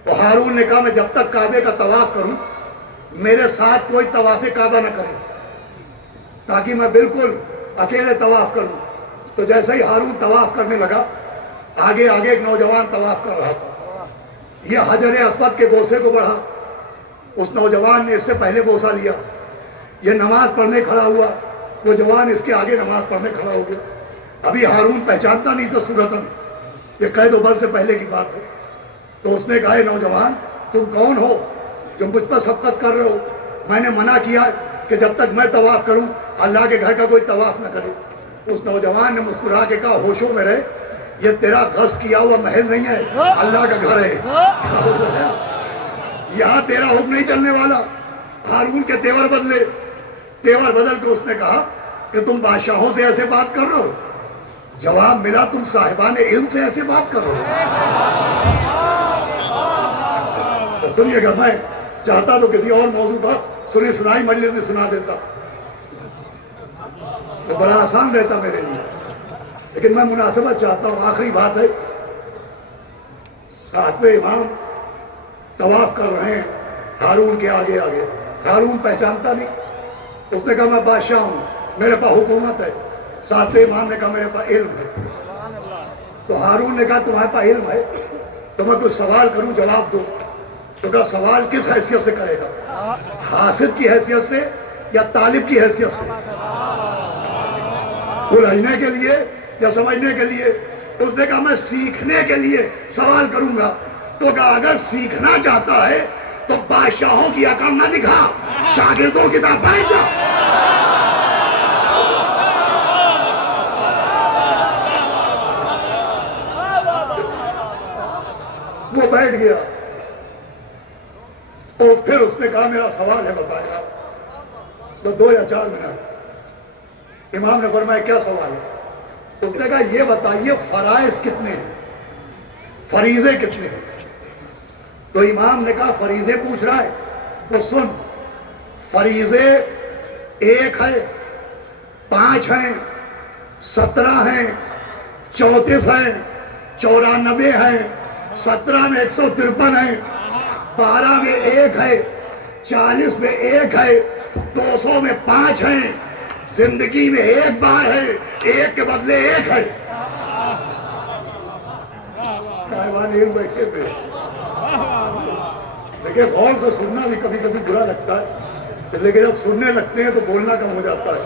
تو ہارون نے کہا میں جب تک کعبے کا طواف کروں میرے ساتھ کوئی طواف کعبہ نہ کرے، تاکہ میں بالکل اکیلے طواف کروں. تو جیسے ہی ہارون طواف کرنے لگا، آگے ایک نوجوان طواف کر رہا تھا. یہ حجر اسود کے بوسے کو بڑھا، اس نوجوان نے اس سے پہلے بوسہ لیا. یہ نماز پڑھنے کھڑا ہوا، وہ جوان اس کے آگے نماز پڑھنے کھڑا ہو گیا. ابھی ہارون پہچانتا نہیں تھا صورتاً، یہ قید و بند سے پہلے کی بات ہے. تو اس نے کہا اے نوجوان تم کون ہو جو مجھ پر سبقت کر رہے ہو؟ میں نے منع کیا کہ جب تک میں طواف کروں اللہ کے گھر کا کوئی طواف نہ کرے. اس نوجوان نے مسکرا کے کہا ہوشوں میں رہے، یہ تیرا غصب کیا ہوا محل نہیں ہے، اللہ کا گھر ہے، یہاں تیرا حکم نہیں چلنے والا. ہارون کے تیور بدل کے اس نے کہا کہ تم بادشاہوں سے ایسے بات کر رہے ہو؟ جواب ملا تم صاحبان علم سے ایسے بات کر رہے ہو. سنیے گا، میں چاہتا تو کسی اور موضوع پر سنی سنائی مجلس میں سنا دیتا تو بڑا آسان رہتا میرے لیے، لیکن میں مناسبت چاہتا ہوں. آخری بات ہے، ساتویں امام طواف کر رہے ہیں ہارون کے آگے. ہارون پہچانتا نہیں، اس نے کہا میں بادشاہ ہوں، میرے پاس حکومت ہے. ساتویں امام نے کہا میرے پاس علم ہے. تو ہارون نے کہا تمہارے پاس علم ہے تو میں کچھ سوال کروں جواب دو. تو کہا سوال کس حیثیت سے کرے گا؟ حاسد کی حیثیت سے یا طالب کی حیثیت سے؟ الجھنے کے لیے یا سمجھنے کے لیے؟ اس نے کہا میں سیکھنے کے لیے سوال کروں گا. تو کہا اگر سیکھنا چاہتا ہے تو بادشاہوں کی عقل نہ دکھا، شاگردوں کی طرح بیٹھ جا. وہ بیٹھ گیا اور پھر اس نے کہا میرا سوال ہے بتایا. تو 2 یا 4 منٹ. امام نے فرمایا کیا سوال ہے؟ اس نے کہا یہ بتائیے فرائض کتنے ہیں، فریضے کتنے ہیں؟ تو امام نے کہا فریضے پوچھ رہا ہے تو سن، فریضے 1 ہے، 5 ہیں، 17 ہیں، 34 ہیں، 94 ہیں، 17 میں 153 ہیں، 12 میں 1 ہے، 40 میں 1 ہے، 200 میں 5 ہیں. زندگی میں 1 بار ہے، 1 کے بدلے 1 ہے. بیٹھے پہ دیکھیں غور سے سننا بھی کبھی کبھی برا لگتا ہے، لیکن جب سننے لگتے ہیں تو بولنا کم ہو جاتا ہے.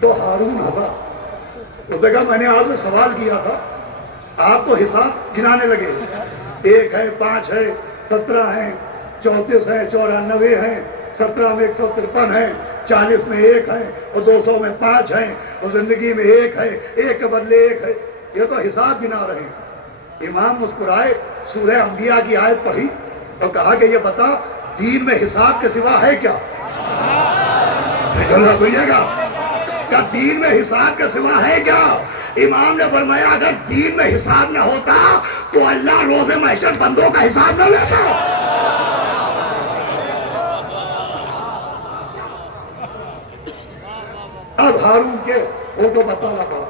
تو ہارون ہنسا. تو دیکھا میں نے آپ سے سوال کیا تھا، آپ تو حساب گنانے لگے. 1 ہے، 5 ہے، 17 ہیں، 34 ہیں، 94 ہیں، 17 میں 153 ہیں، 40 میں 1 ہے اور 200 میں 5 ہیں اور زندگی میں 1 ہے، 1 کے بدلے 1 ہے. یہ تو حساب گنا رہے ہیں. امام مسکرائے، سورہ انبیاء کی آیت پڑھی اور کہا کہ یہ بتا دین میں حساب کے سوا ہے کیا؟ سنیے گا کہ دین میں حساب کے سوا ہے کیا؟ امام نے فرمایا اگر دین میں حساب نہ ہوتا تو اللہ روز محشر بندوں کا حساب نہ لیتا. اب ہارون کے وہ تو بتانا پڑا.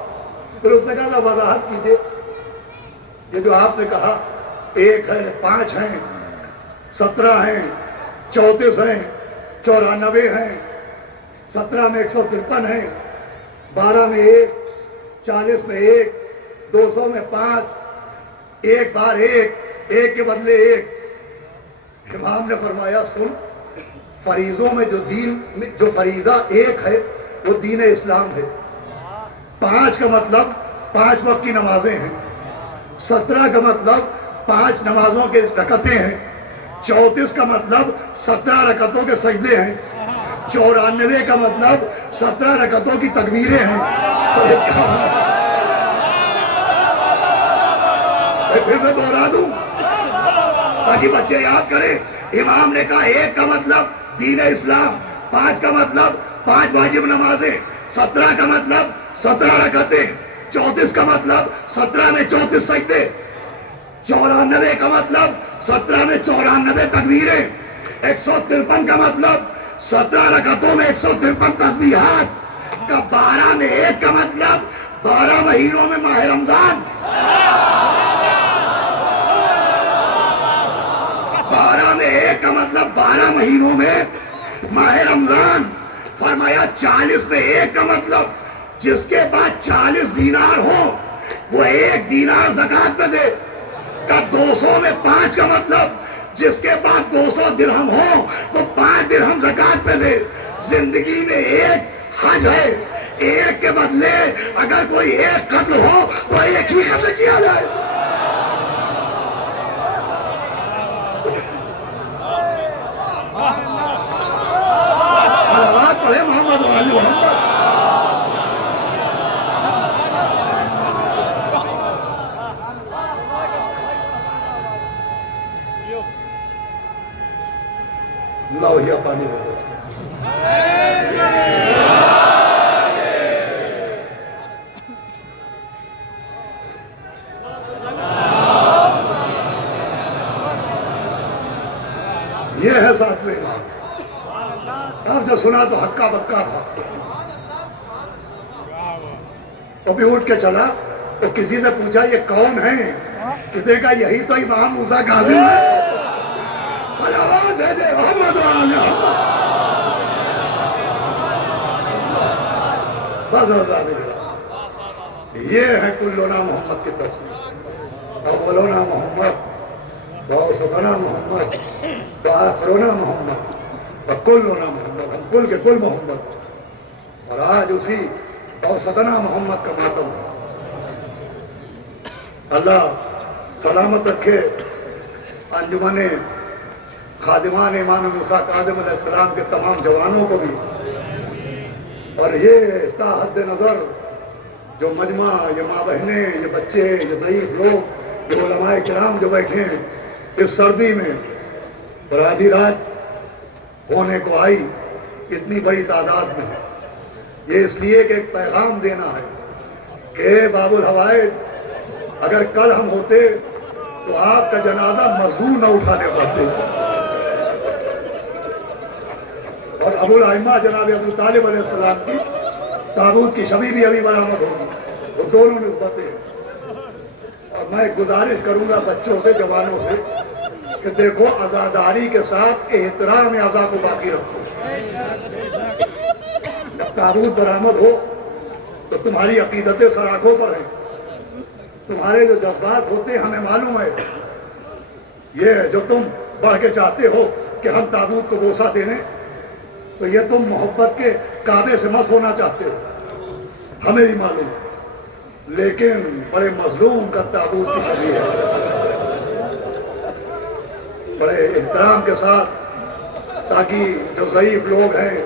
پھر اس نے کہا وضاحت کیجیے، یہ جو آپ نے کہا 1 ہے، 5 ہیں، 17 ہیں، 34 ہیں، 94 ہیں، 17 میں 153 ہیں، 12 میں 1، 40 میں 1، 200 میں 5، 1 بار 1 کے بدلے 1. امام نے فرمایا سن، فریضوں میں جو فریضہ 1 ہے وہ دین اسلام ہے. 5 کا مطلب 5 وقت کی نمازیں ہیں. 17 کا مطلب 5 نمازوں کے رکعتیں ہیں. 34 کا مطلب 17 رکعتوں کے سجدے ہیں. 94 کا مطلب 17 رکعتوں کی تکبیریں ہیں. تو یہ کیا مطلب؟ میں پھر سے دوہرا دوں تاکہ بچے یاد کریں. امام نے کہا 1 کا مطلب دین اسلام، 5 کا مطلب 5 واجب نمازیں، 17 کا مطلب 17 رکعتیں، 34 کا مطلب 17 میں 34 سجدے، 94 کا مطلب 17 میں 94 تکبیریں، 153 کا مطلب 17 رکعتوں میں 153 تسبیحات کا 12 میں 1 کا مطلب 12 مہینوں میں ماہ رمضان، 12 میں 1 کا مطلب 12 مہینوں میں ماہ رمضان. فرمایا 40 میں 1 کا مطلب جس کے بعد 40 دینار ہو وہ 1 دینار زکات پہ دے. کا 200 میں 5 کا مطلب جس کے بعد 200 درہم ہو وہ 5 درہم زکات پہ دے. زندگی میں 1 حج ہے، 1 کے بدلے اگر کوئی 1 قتل ہو تو 1 ہی قتل کیا جائے. صلوات پڑھے محمد و آل محمد. لاؤ یہ پانی دے دو. یہ ہے 7ویں امام. اب جو سنا تو ہکا بکا تھا. ابھی اٹھ کے چلا تو کسی سے پوچھا یہ کون ہے؟ کسی کا یہی تو امام موسیٰ کاظم ہے. صلوات بھیجے محمد و آل محمد. بس آزاد یہ ہے کلنا محمد کی تفسیر. اولنا محمد، وسطنا محمد، وآخرنا محمد، وکلنا محمد. ہم کل کے کل محمد. اور آج اسی وسطنا محمد کا ماتم ہے. اللہ سلامت رکھے انجمن خادمان امام موسیٰ کاظم علیہ السلام کے تمام جوانوں کو بھی. اور یہ تا حد نظر جو مجمع، یہ ماں بہنیں، یہ بچے، یہ ضعیف لوگ، یہ علماء کرام جو بیٹھے ہیں اس سردی میں اور آدھی رات ہونے کو آئی اتنی بڑی تعداد میں، یہ اس لیے کہ ایک پیغام دینا ہے کہ باب الحوائج اگر کل ہم ہوتے تو آپ کا جنازہ مزدور نہ اٹھانے پڑتے. اور ابو الائمہ جناب ابو طالب علیہ السلام کی تابوت کی شبی بھی ابھی برآمد ہوگی. وہ دونوں نسبتیں. اور میں گزارش کروں گا بچوں سے، جوانوں سے کہ دیکھو عزاداری کے ساتھ احترام عزا کو باقی رکھو. جب تابوت برآمد ہو تو تمہاری عقیدتیں سراخوں پر ہیں، تمہارے جو جذبات ہوتے ہیں ہمیں معلوم ہے. یہ جو تم بڑھ کے چاہتے ہو کہ ہم تابوت کو بوسہ دینے، تو یہ تم محبت کے کعبے سے مس ہونا چاہتے ہو، ہمیں بھی معلوم. لیکن بڑے مظلوم کا تابوت کی شبیہ ہے. بڑے احترام کے ساتھ تاکہ جو ضعیف لوگ ہیں،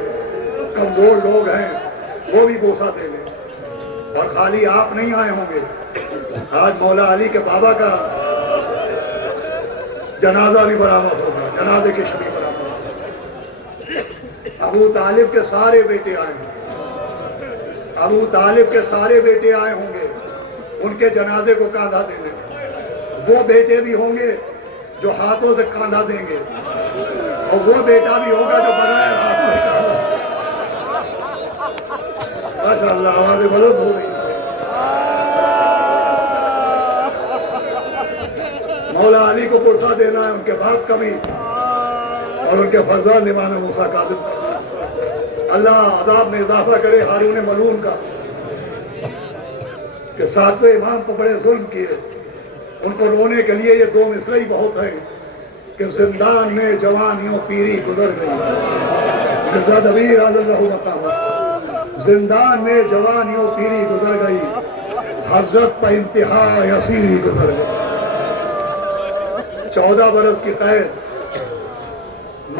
کمزور لوگ ہیں، وہ بھی بوسہ دے لیں. اور خالی آپ نہیں آئے ہوں گے. آج مولا علی کے بابا کا جنازہ بھی برآمد ہوگا، جنازے کی شبیہ برآمد ہوگا. ابو طالب کے سارے بیٹے آئے ہوں گے، ابو طالب کے سارے بیٹے آئے ہوں گے ان کے جنازے کو کاندھا دینے. وہ بیٹے بھی ہوں گے جو ہاتھوں سے کاندھا دیں گے، اور وہ بیٹا بھی ہوگا جو بغیر ہاتھوں سے کاندھا. ماشاءاللہ آوازیں بلند ہو رہی ہیں. مولا علی کو پرسہ دینا ہے ان کے باپ کا بھی اور ان کے فرزند امام موسیٰ کاظم کا. اللہ عذاب میں اضافہ کرے ہارون ملعون کا کہ 7ویں امام پر بڑے ظلم کیے. ان کو رونے کے لیے یہ 2 مصرع ہی بہت ہیں کہ زندان میں جوانیوں پیری گزر گئی. مرزا دبیر رضی اللہ عنہ، زندان میں جوانیوں پیری گزر گئی، حضرت پہ انتہا یسیری گزر گئی. 14 برس کی قید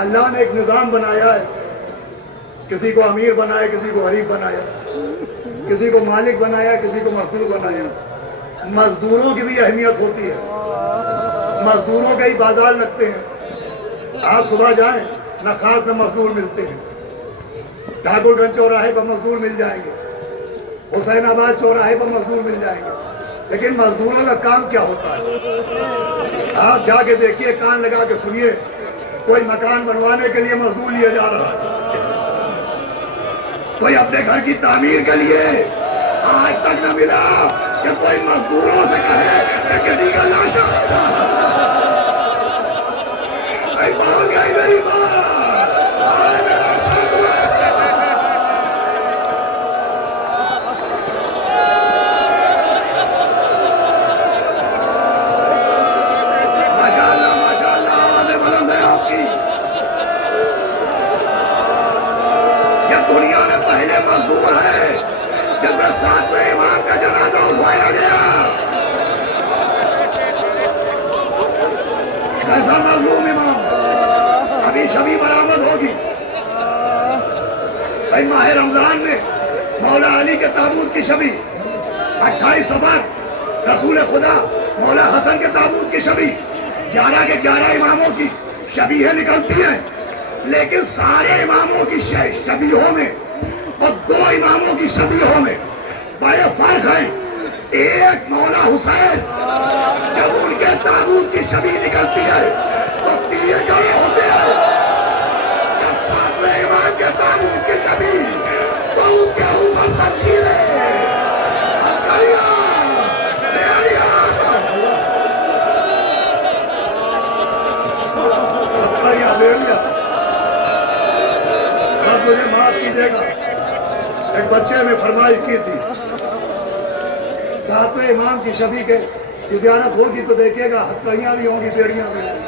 اللہ نے ایک نظام بنایا ہے، کسی کو امیر بنایا، کسی کو غریب بنایا، کسی کو مالک بنایا، کسی کو مزدور بنایا۔ مزدوروں کی بھی اہمیت ہوتی ہے، مزدوروں کے ہی بازار لگتے ہیں۔ آپ صبح جائیں، نخاس میں مزدور ملتے ہیں، ٹھاکر گنج چوراہے پر مزدور مل جائیں گے، حسین آباد چوراہے پر مزدور مل جائیں گے، لیکن مزدوروں کا کام کیا ہوتا ہے؟ آپ جا کے دیکھیے، کان لگا کے سنیے، کوئی مکان بنوانے کے لیے مزدور لیا جا رہا ہے، کوئی اپنے گھر کی تعمیر کے لیے آج تک نہ ملا کہ کوئی مزدوروں سے کہے کہ کسی کا لاشا پہنچ گئی میری بات، آئے میرا ساتھ ہوا۔ ماشاءاللہ آوازیں بلند ہے آپ کی۔ یہ دنیا میں پہلے مزدور ہے جب 7ویں امام کا جنازہ اٹھوایا گیا۔ ایسا مظلوم امام ابھی شبی برآمد ہوگی۔ بھائی ماہ رمضان میں مولا علی کے تابوت کی شبی، 28 صفر رسول خدا مولا حسن کے تابوت کی شبی، 11 کے 11 اماموں کی شبیہیں نکلتی ہیں، لیکن سارے اماموں کی شبیہوں میں اور 2 اماموں کی شبیہوں میں بڑے فرق ہیں۔ ایک مولا حسین، جب ان کے تابوت کی شبیہ نکلتی ہے تو تیرے کھڑے ہوتے ہیں، جب 7ویں امام کے تابوت کی شبیہ تو اس کے اوپر زنجیریں، ہتھکڑیاں، بیڑیاں، ہتھکڑیاں، بیڑیاں۔ بس مجھے معاف کیجیے گا، ایک بچے میں فرمائش کی تھی، 7ویں امام کی شبیہ کے زیارت ہوگی تو دیکھیے گا ہتھکڑیاں بھی ہوں گی، بیڑیاں بھی ہوں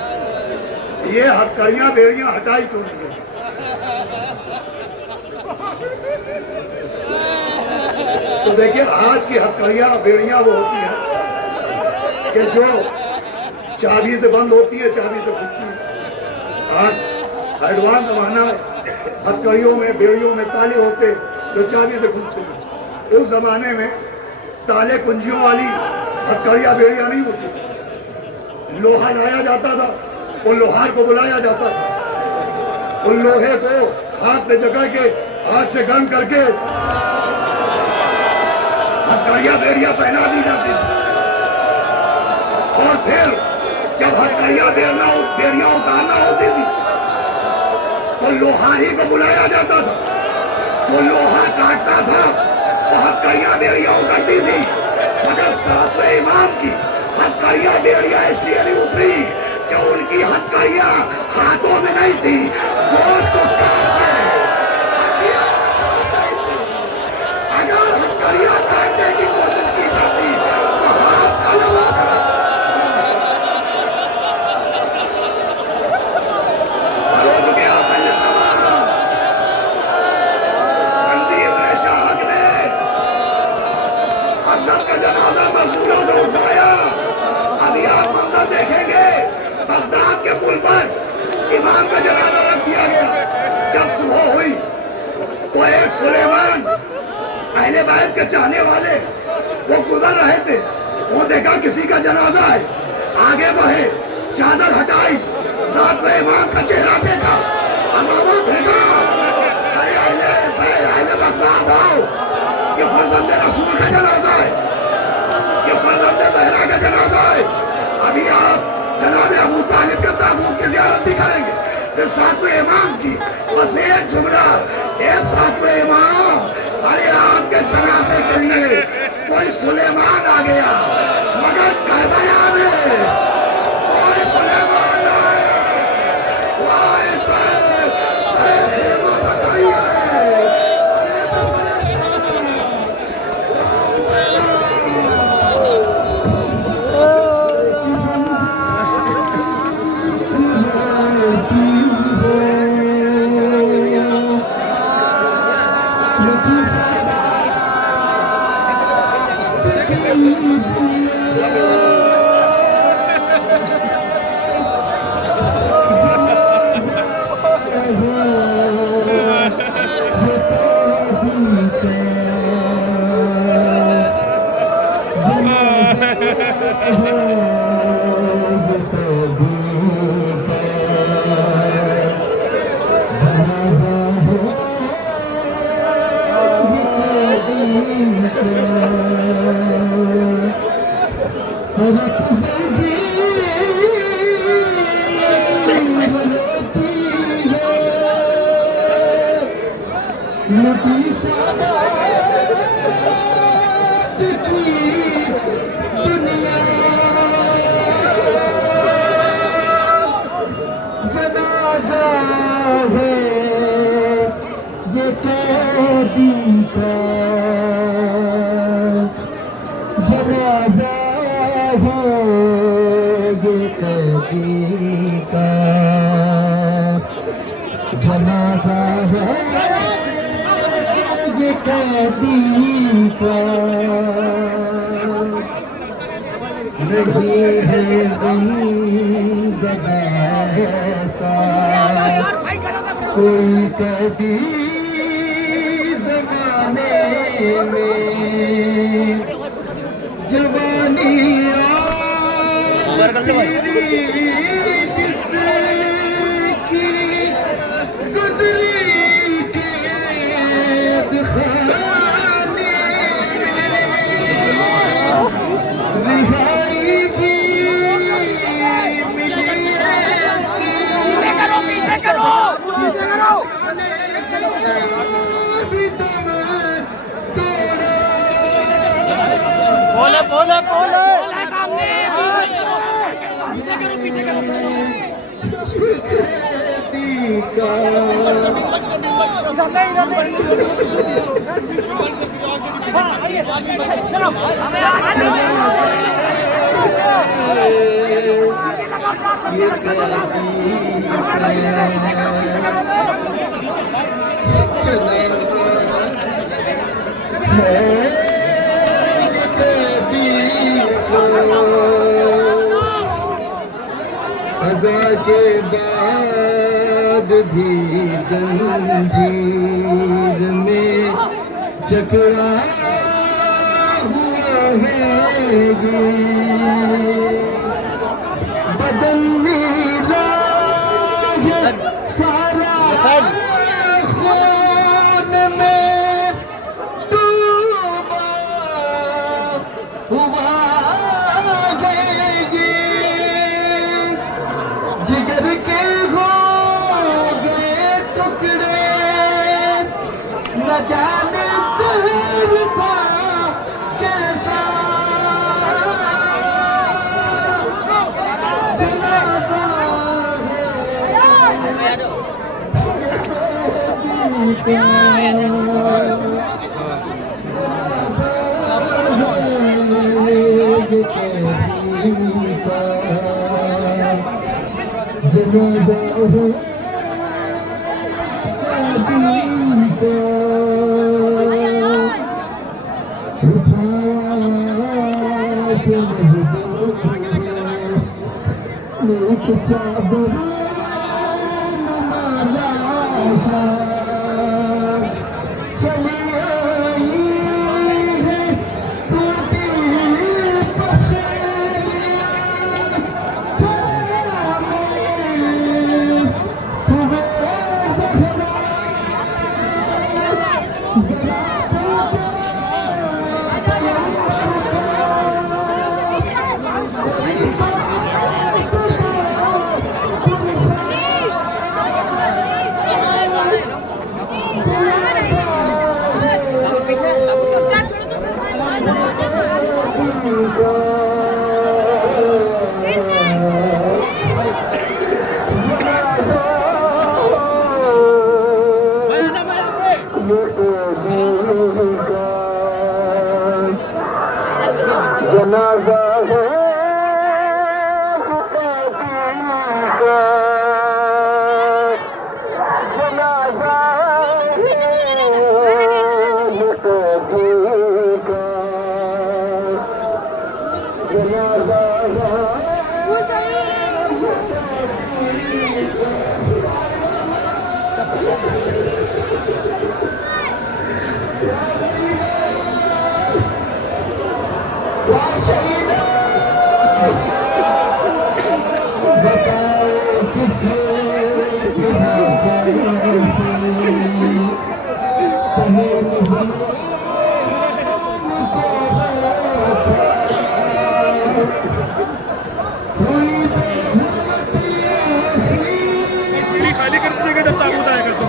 گی۔ یہ ہتھکڑیاں بیڑیاں ہٹائی کیوں نہیں گئی؟ تو دیکھیے آج کی ہتھکڑیاں بیڑیاں وہ ہوتی ہیں کہ جو چابی سے بند ہوتی ہے، چابی سے کھلتی ہے۔ آج ایڈوانس زمانہ ہے، ہتھکڑیوں میں بیڑیوں میں تالے ہوتے جو چابی سے کھلتے ہیں۔ اس زمانے میں تالے کنجیوں والی ہتھکڑیاں بیڑیاں نہیں ہوتی، لوہا لایا جاتا تھا، اور لوہار کو بلایا جاتا تھا، ان لوہے کو ہاتھ میں جگہ کے ہاتھ سے گرم کر کے ہتھکڑیاں بیڑیاں پہنا دی جاتی تھی، اور پھر جب ہتھکڑیاں بیڑیاں اتارنا ہوتی تھی تو لوہاری کو بلایا جاتا تھا، جو لوہا کاٹتا تھا تو ہتھکڑیاں بیڑیاں اترتی تھی۔ مگر 7ویں امام کی ہتھکڑیاں بیڑیاں اس لیے نہیں اتری کہ ان کی ہتھکڑیاں ہاتھوں میں نہیں تھی، گوشت کو کاٹ کے ہتھیار نہیں تھی۔ اگر ہتھکڑیاں کاٹنے کی کوشش کی جاتی تو ہاتھ قلم ہو جاتا۔ ہو گیا بل تمام۔ سندھی ابن شاہد نے حضرت کا جنازہ مزدوروں سے اٹھایا۔ ابھی آپ منظر دیکھیں گے، بغداد کے پل پر امام کا جنازہ رکھ دیا گیا۔ جب صبح ہوئی تو ایک سلیمان، اہل بیت کے چاہنے والے، وہ گزر رہے تھے، وہ دیکھا کسی کا جنازہ ہے، آگے بڑھے، چادر ہٹائی، 7ویں امام کا چہرہ دیکھا، امامہ بھیگا، اہل بغداد آؤ، یہ فرزند رسول کا جنازہ ہے، یہ فرزند زہرا کا جنازہ ہے۔ ابھی آپ جناب ابو طالب کے تابوت کی زیارت بھی کریں گے، پھر 7ویں امام کی بس ایک جملہ، اے 7ویں امام، ارے آپ کے جنازے کے لیے کوئی سلیمان آ گیا، مگر کربلا میں کوئی سلیمان نہ آیا، وائے پر ارے خیمہ بتائی ہے، ارے کوئی کبھی زمانے میں جوانی کے بعد بھی زنجیر میں جکڑا ہوا ہے بدن نیلا ہے سارا خون میں ڈوبا ہوا جگر کے ہو گئے ٹکڑے نہ جانے پھر تھا کیسا جنازہ جنازہ ہے شہید بتاؤ کسے بنا کیسے کہیں نہیں خالی کرتے ہیں کہ جب تابوت آئے گا تو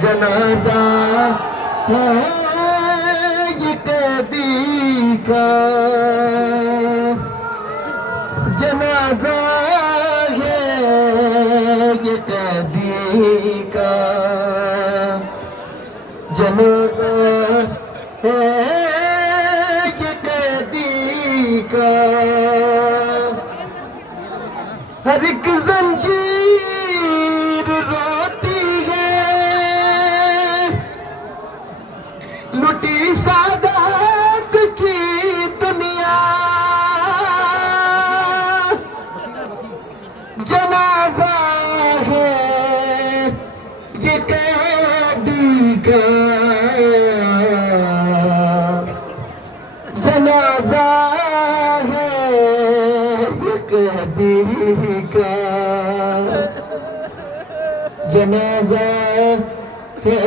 جنازہ ہے یہ قیدی کا جنازہ ہے یہ قیدی کا جنازہ ہے یہ قیدی کا ہر ایک زنجیر روتی لٹی سعادت کی دنیا جنازہ ہے یہ قیدی کا جنازہ ہے یہ قیدی کا جنازہ ہے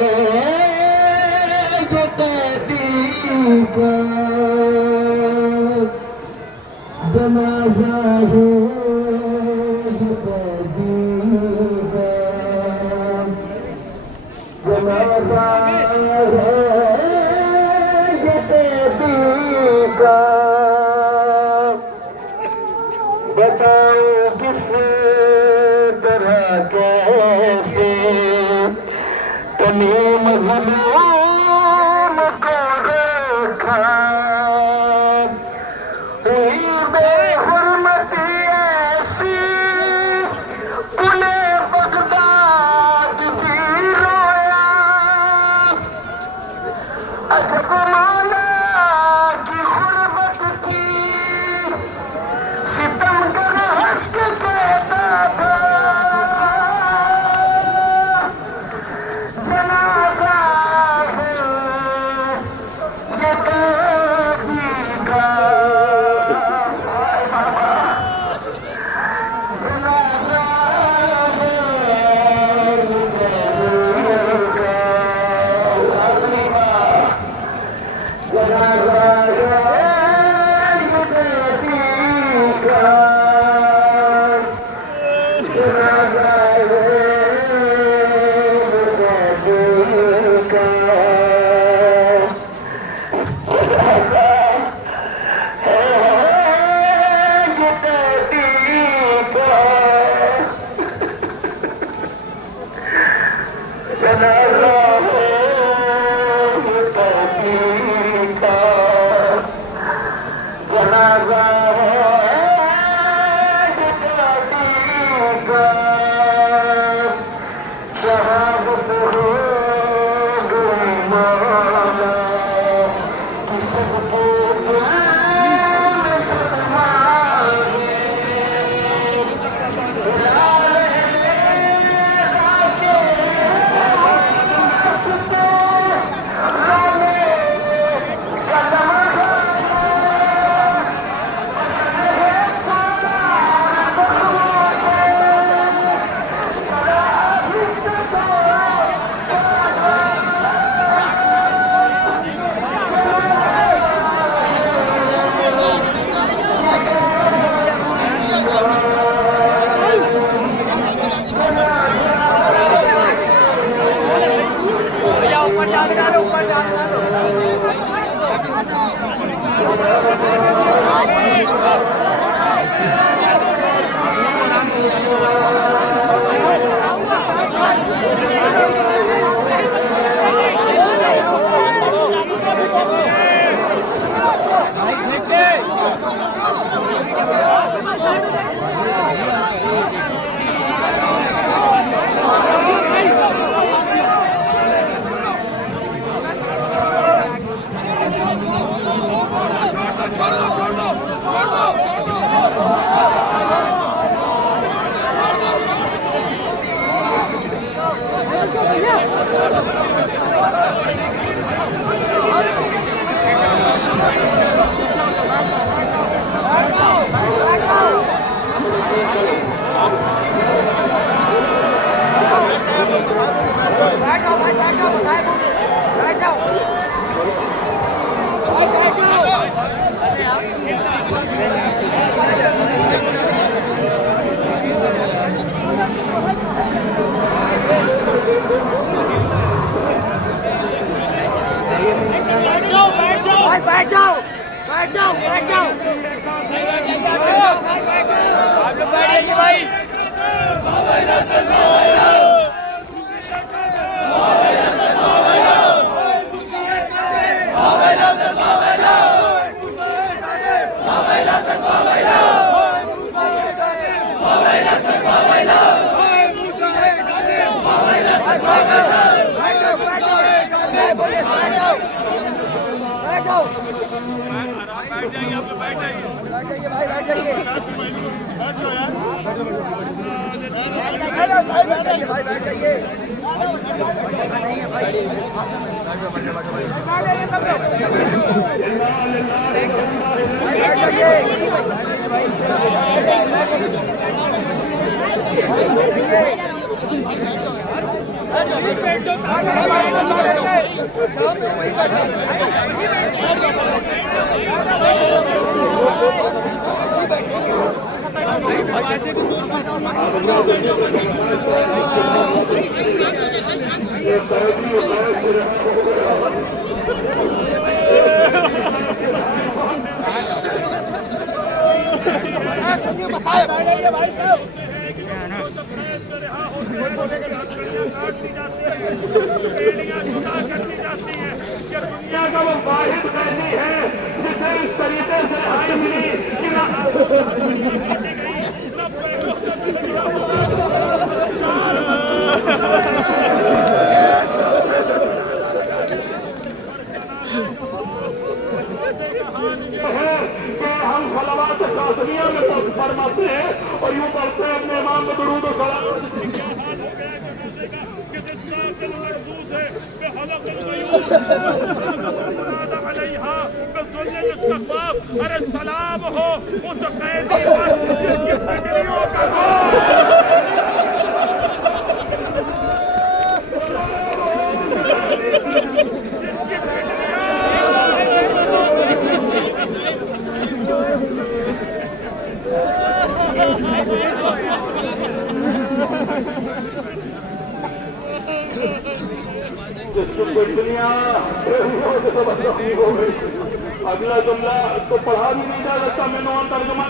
جنازہ ہے جنازہ کا بتاؤ کس طرح کیسے تمہیں مظلوم کو دیکھا ہوئی بے حرمتی ایسی انہیں بغداد بھی رویا عجب مولا کی غربت کی ستمگر ہنس کے کہتا تھا جنازہ ہے یہ قیدی کا جنازہ ہے یہ قیدی کا ارے سلام ہو اس قیدی پر جس کی پگڑیوں کا اگلا جملہ تو پڑھا بھی نہیں جا سکتا میں نو ترجمہ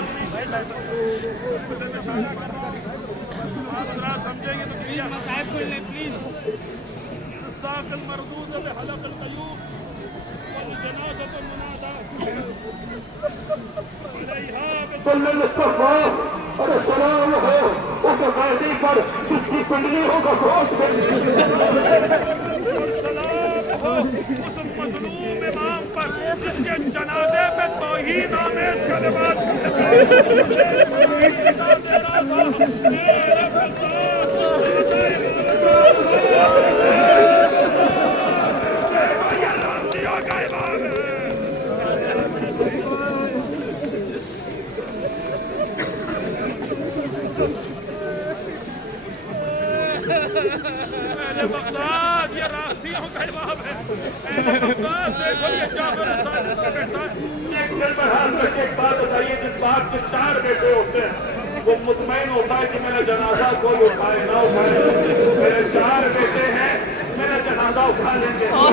سمجھیں گے تو پلیز الساق المردود بحلق القیوم والجنازة المنادى کل الاستغفار اور سلام ہو اس قیدی پر جس کی پنڈلیوں کا گوشت اس مظلوم امام پر جس کے جنازے پہ توہین آمیز کلمات بغداد یہ راستیوں کا امام ہے بغداد دیکھو یہ جابر صادق کا بیٹا ہے ایک دل پر ہاتھ رکھ کے ایک بات بتائیے جس بات کے 4 بیٹے ہوتے ہیں وہ مطمئن ہوتا ہے کہ میرا جنازہ کوئی اٹھائے نہ اٹھائے میرے 4 بیٹے ہیں میرا جنازہ اٹھا لیں گے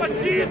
25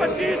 25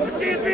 25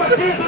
25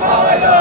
Bawela